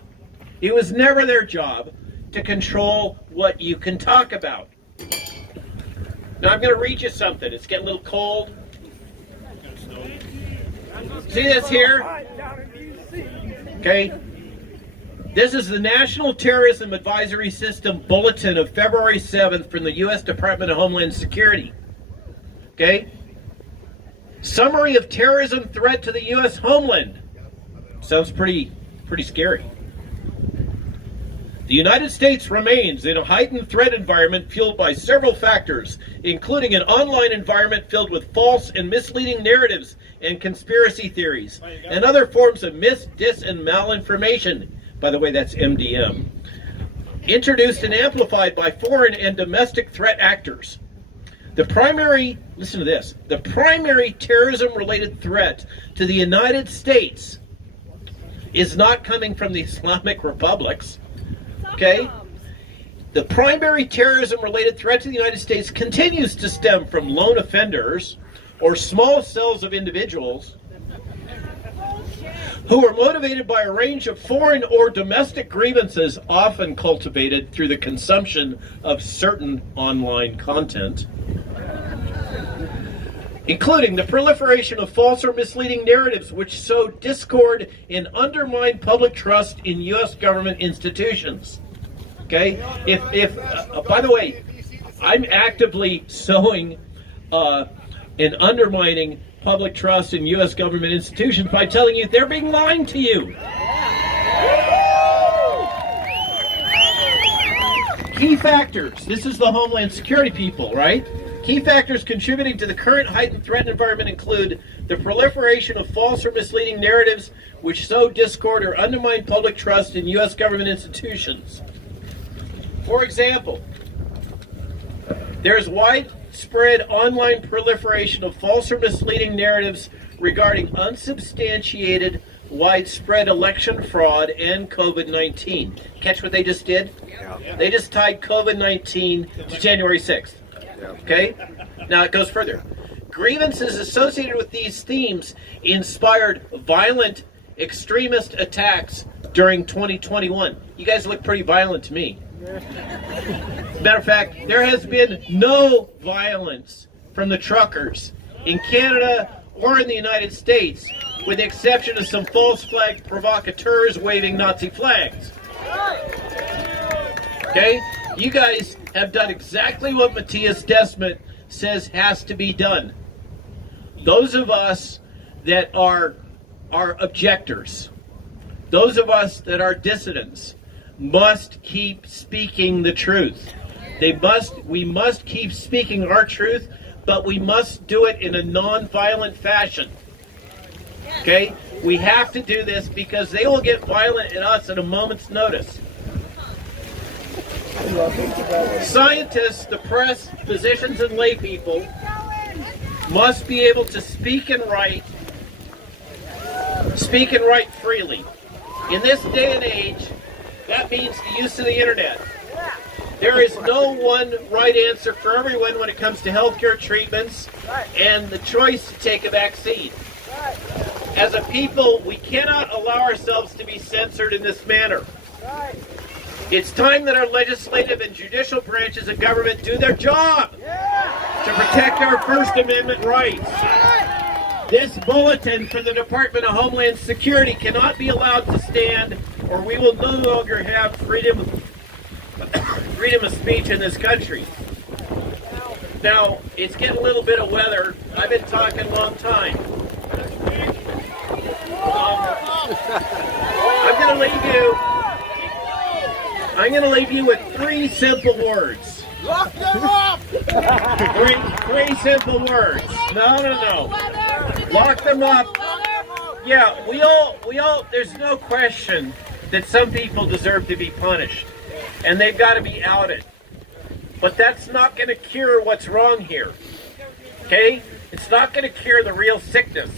It was never their job to control what you can talk about. Now I'm going to read you something. It's getting a little cold. See this here? Okay. This is the National Terrorism Advisory System Bulletin of February 7th from the U.S. Department of Homeland Security. Okay. Summary of terrorism threat to the U.S. homeland. Sounds pretty scary. The United States remains in a heightened threat environment fueled by several factors, including an online environment filled with false and misleading narratives and conspiracy theories, and other forms of dis, and malinformation. By the way, that's MDM. Introduced and amplified by foreign and domestic threat actors. Listen to this, the primary terrorism-related threat to the United States is not coming from the Islamic republics. Okay? The primary terrorism-related threat to the United States continues to stem from lone offenders or small cells of individuals who are motivated by a range of foreign or domestic grievances, often cultivated through the consumption of certain online content, including the proliferation of false or misleading narratives which sow discord and undermine public trust in U.S. government institutions. Okay? By the way, I'm actively sowing and undermining public trust in U.S. government institutions by telling you they're being lying to you. Key factors. This is the Homeland Security people, right? Key factors contributing to the current heightened threat environment include the proliferation of false or misleading narratives which sow discord or undermine public trust in U.S. government institutions. For example, there is widespread online proliferation of false or misleading narratives regarding unsubstantiated widespread election fraud and COVID-19. Catch what they just did? Yeah. They just tied COVID-19 to January 6th. Okay? Now it goes further. Grievances associated with these themes inspired violent extremist attacks during 2021. You guys look pretty violent to me. Matter of fact, there has been no violence from the truckers in Canada or in the United States, with the exception of some false flag provocateurs waving Nazi flags. Okay? You guys have done exactly what Matthias Desmet says has to be done. Those of us that are objectors, those of us that are dissidents, must keep speaking the truth. We must keep speaking our truth, but we must do it in a non-violent fashion. Okay? We have to do this because they will get violent at us at a moment's notice. Scientists, the press, physicians, and lay people must be able to speak and write freely. In this day and age, that means the use of the internet. There is no one right answer for everyone when it comes to healthcare treatments and the choice to take a vaccine. As a people, we cannot allow ourselves to be censored in this manner. It's time that our legislative and judicial branches of government do their job to protect our First Amendment rights. This bulletin from the Department of Homeland Security cannot be allowed to stand, or we will no longer have freedom of speech in this country. Now, it's getting a little bit of weather. I've been talking a long time. I'm going to leave you with 3 simple words. Lock them up! Three simple words. No. Lock them up. Yeah, we all, there's no question that some people deserve to be punished. And they've got to be outed. But that's not going to cure what's wrong here. Okay? It's not going to cure the real sickness.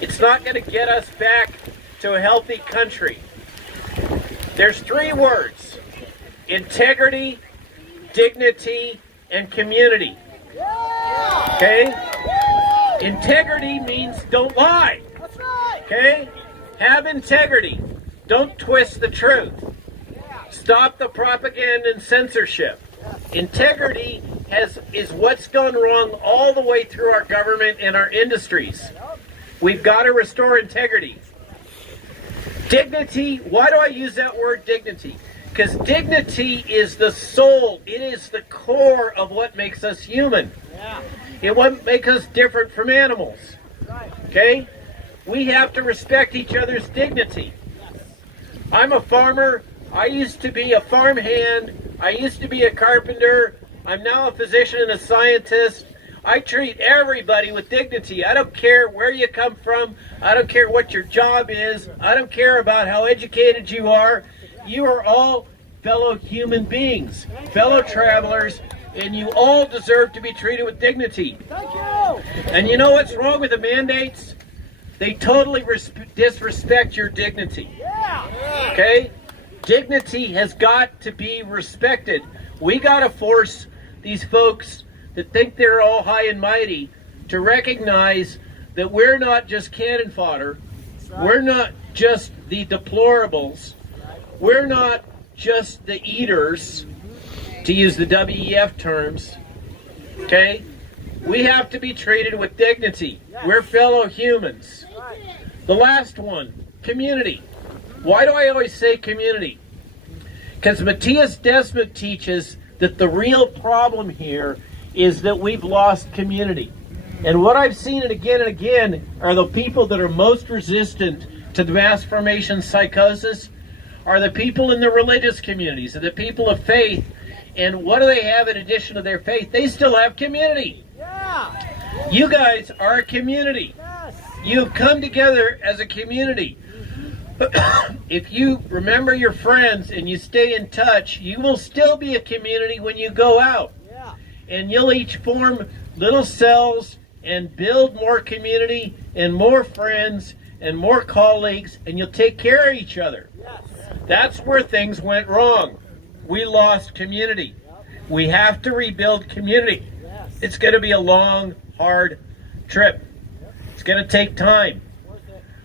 It's not going to get us back to a healthy country. There's 3 words: integrity, dignity, and community. Okay? Integrity means don't lie. Okay? Have integrity. Don't twist the truth. Stop the propaganda and censorship. Integrity is what's gone wrong all the way through our government and our industries. We've got to restore integrity. Dignity, why do I use that word dignity? Because dignity is the soul. It is the core of what makes us human. It what makes us different from animals. Okay? We have to respect each other's dignity. I'm a farmer. I used to be a farmhand. I used to be a carpenter. I'm now a physician and a scientist. I treat everybody with dignity. I don't care where you come from. I don't care what your job is. I don't care about how educated you are. You are all fellow human beings, fellow travelers, and you all deserve to be treated with dignity. Thank you. And you know what's wrong with the mandates? They totally disrespect your dignity. Okay? Dignity has got to be respected. We got to force these folks that think they're all high and mighty to recognize that we're not just cannon fodder. We're not just the deplorables. We're not just the eaters, to use the WEF terms. Okay? We have to be treated with dignity. We're fellow humans. The last one, community. Why do I always say community? Because Matthias Desmond teaches that the real problem here is that we've lost community. And what I've seen it again and again are the people that are most resistant to the mass formation psychosis are the people in the religious communities, are the people of faith. And what do they have in addition to their faith? They still have community. Yeah. You guys are a community. Yes. You've come together as a community. If you remember your friends and you stay in touch, you will still be a community when you go out. Yeah. And you'll each form little cells and build more community and more friends and more colleagues, and you'll take care of each other. Yes. That's where things went wrong. We lost community. We have to rebuild community. Yes. It's going to be a long, hard trip. It's going to take time.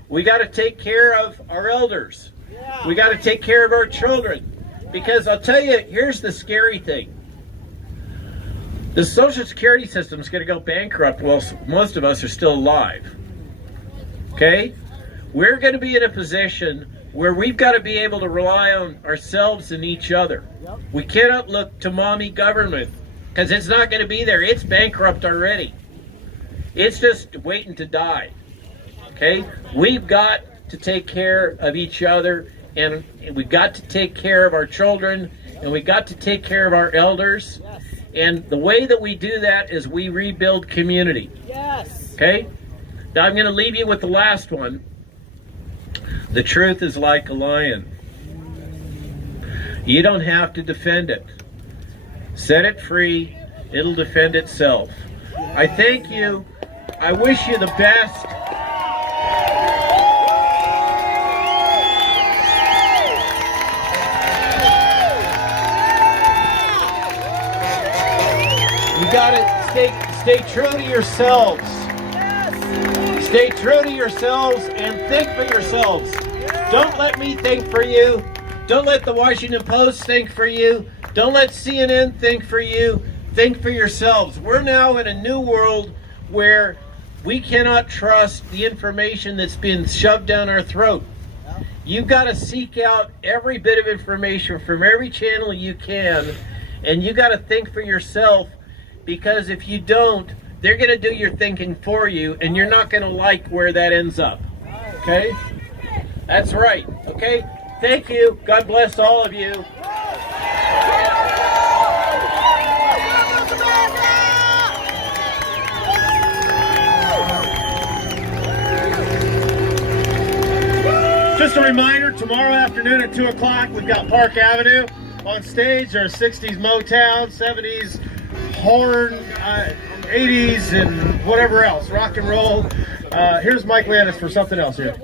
We got to take care of our elders. Yeah. We got to take care of our children. Because I'll tell you, here's the scary thing. The Social Security system is going to go bankrupt while most of us are still alive. Okay? We're going to be in a position where we've got to be able to rely on ourselves and each other. Yep. We cannot look to mommy government because it's not going to be there. It's bankrupt already. It's just waiting to die. Okay? We've got to take care of each other, and we've got to take care of our children, and we've got to take care of our elders. Yes. And the way that we do that is we rebuild community. Yes. Okay? Now I'm going to leave you with the last one. The truth is like a lion. You don't have to defend it. Set it free. It'll defend itself. I thank you. I wish you the best. You gotta stay true to yourselves. Stay true to yourselves and think for yourselves. Don't let me think for you. Don't let the Washington Post think for you. Don't let CNN think for you. Think for yourselves. We're now in a new world where we cannot trust the information that's been shoved down our throat. You've got to seek out every bit of information from every channel you can, and you got to think for yourself, because if you don't, they're going to do your thinking for you, and you're not going to like where that ends up. Okay? That's right. Okay? Thank you. God bless all of you. Just a reminder, tomorrow afternoon at 2 o'clock, we've got Park Avenue on stage. There's 60s Motown, 70s horn, 80s, and whatever else, rock and roll. Here's Mike Landis for something else here.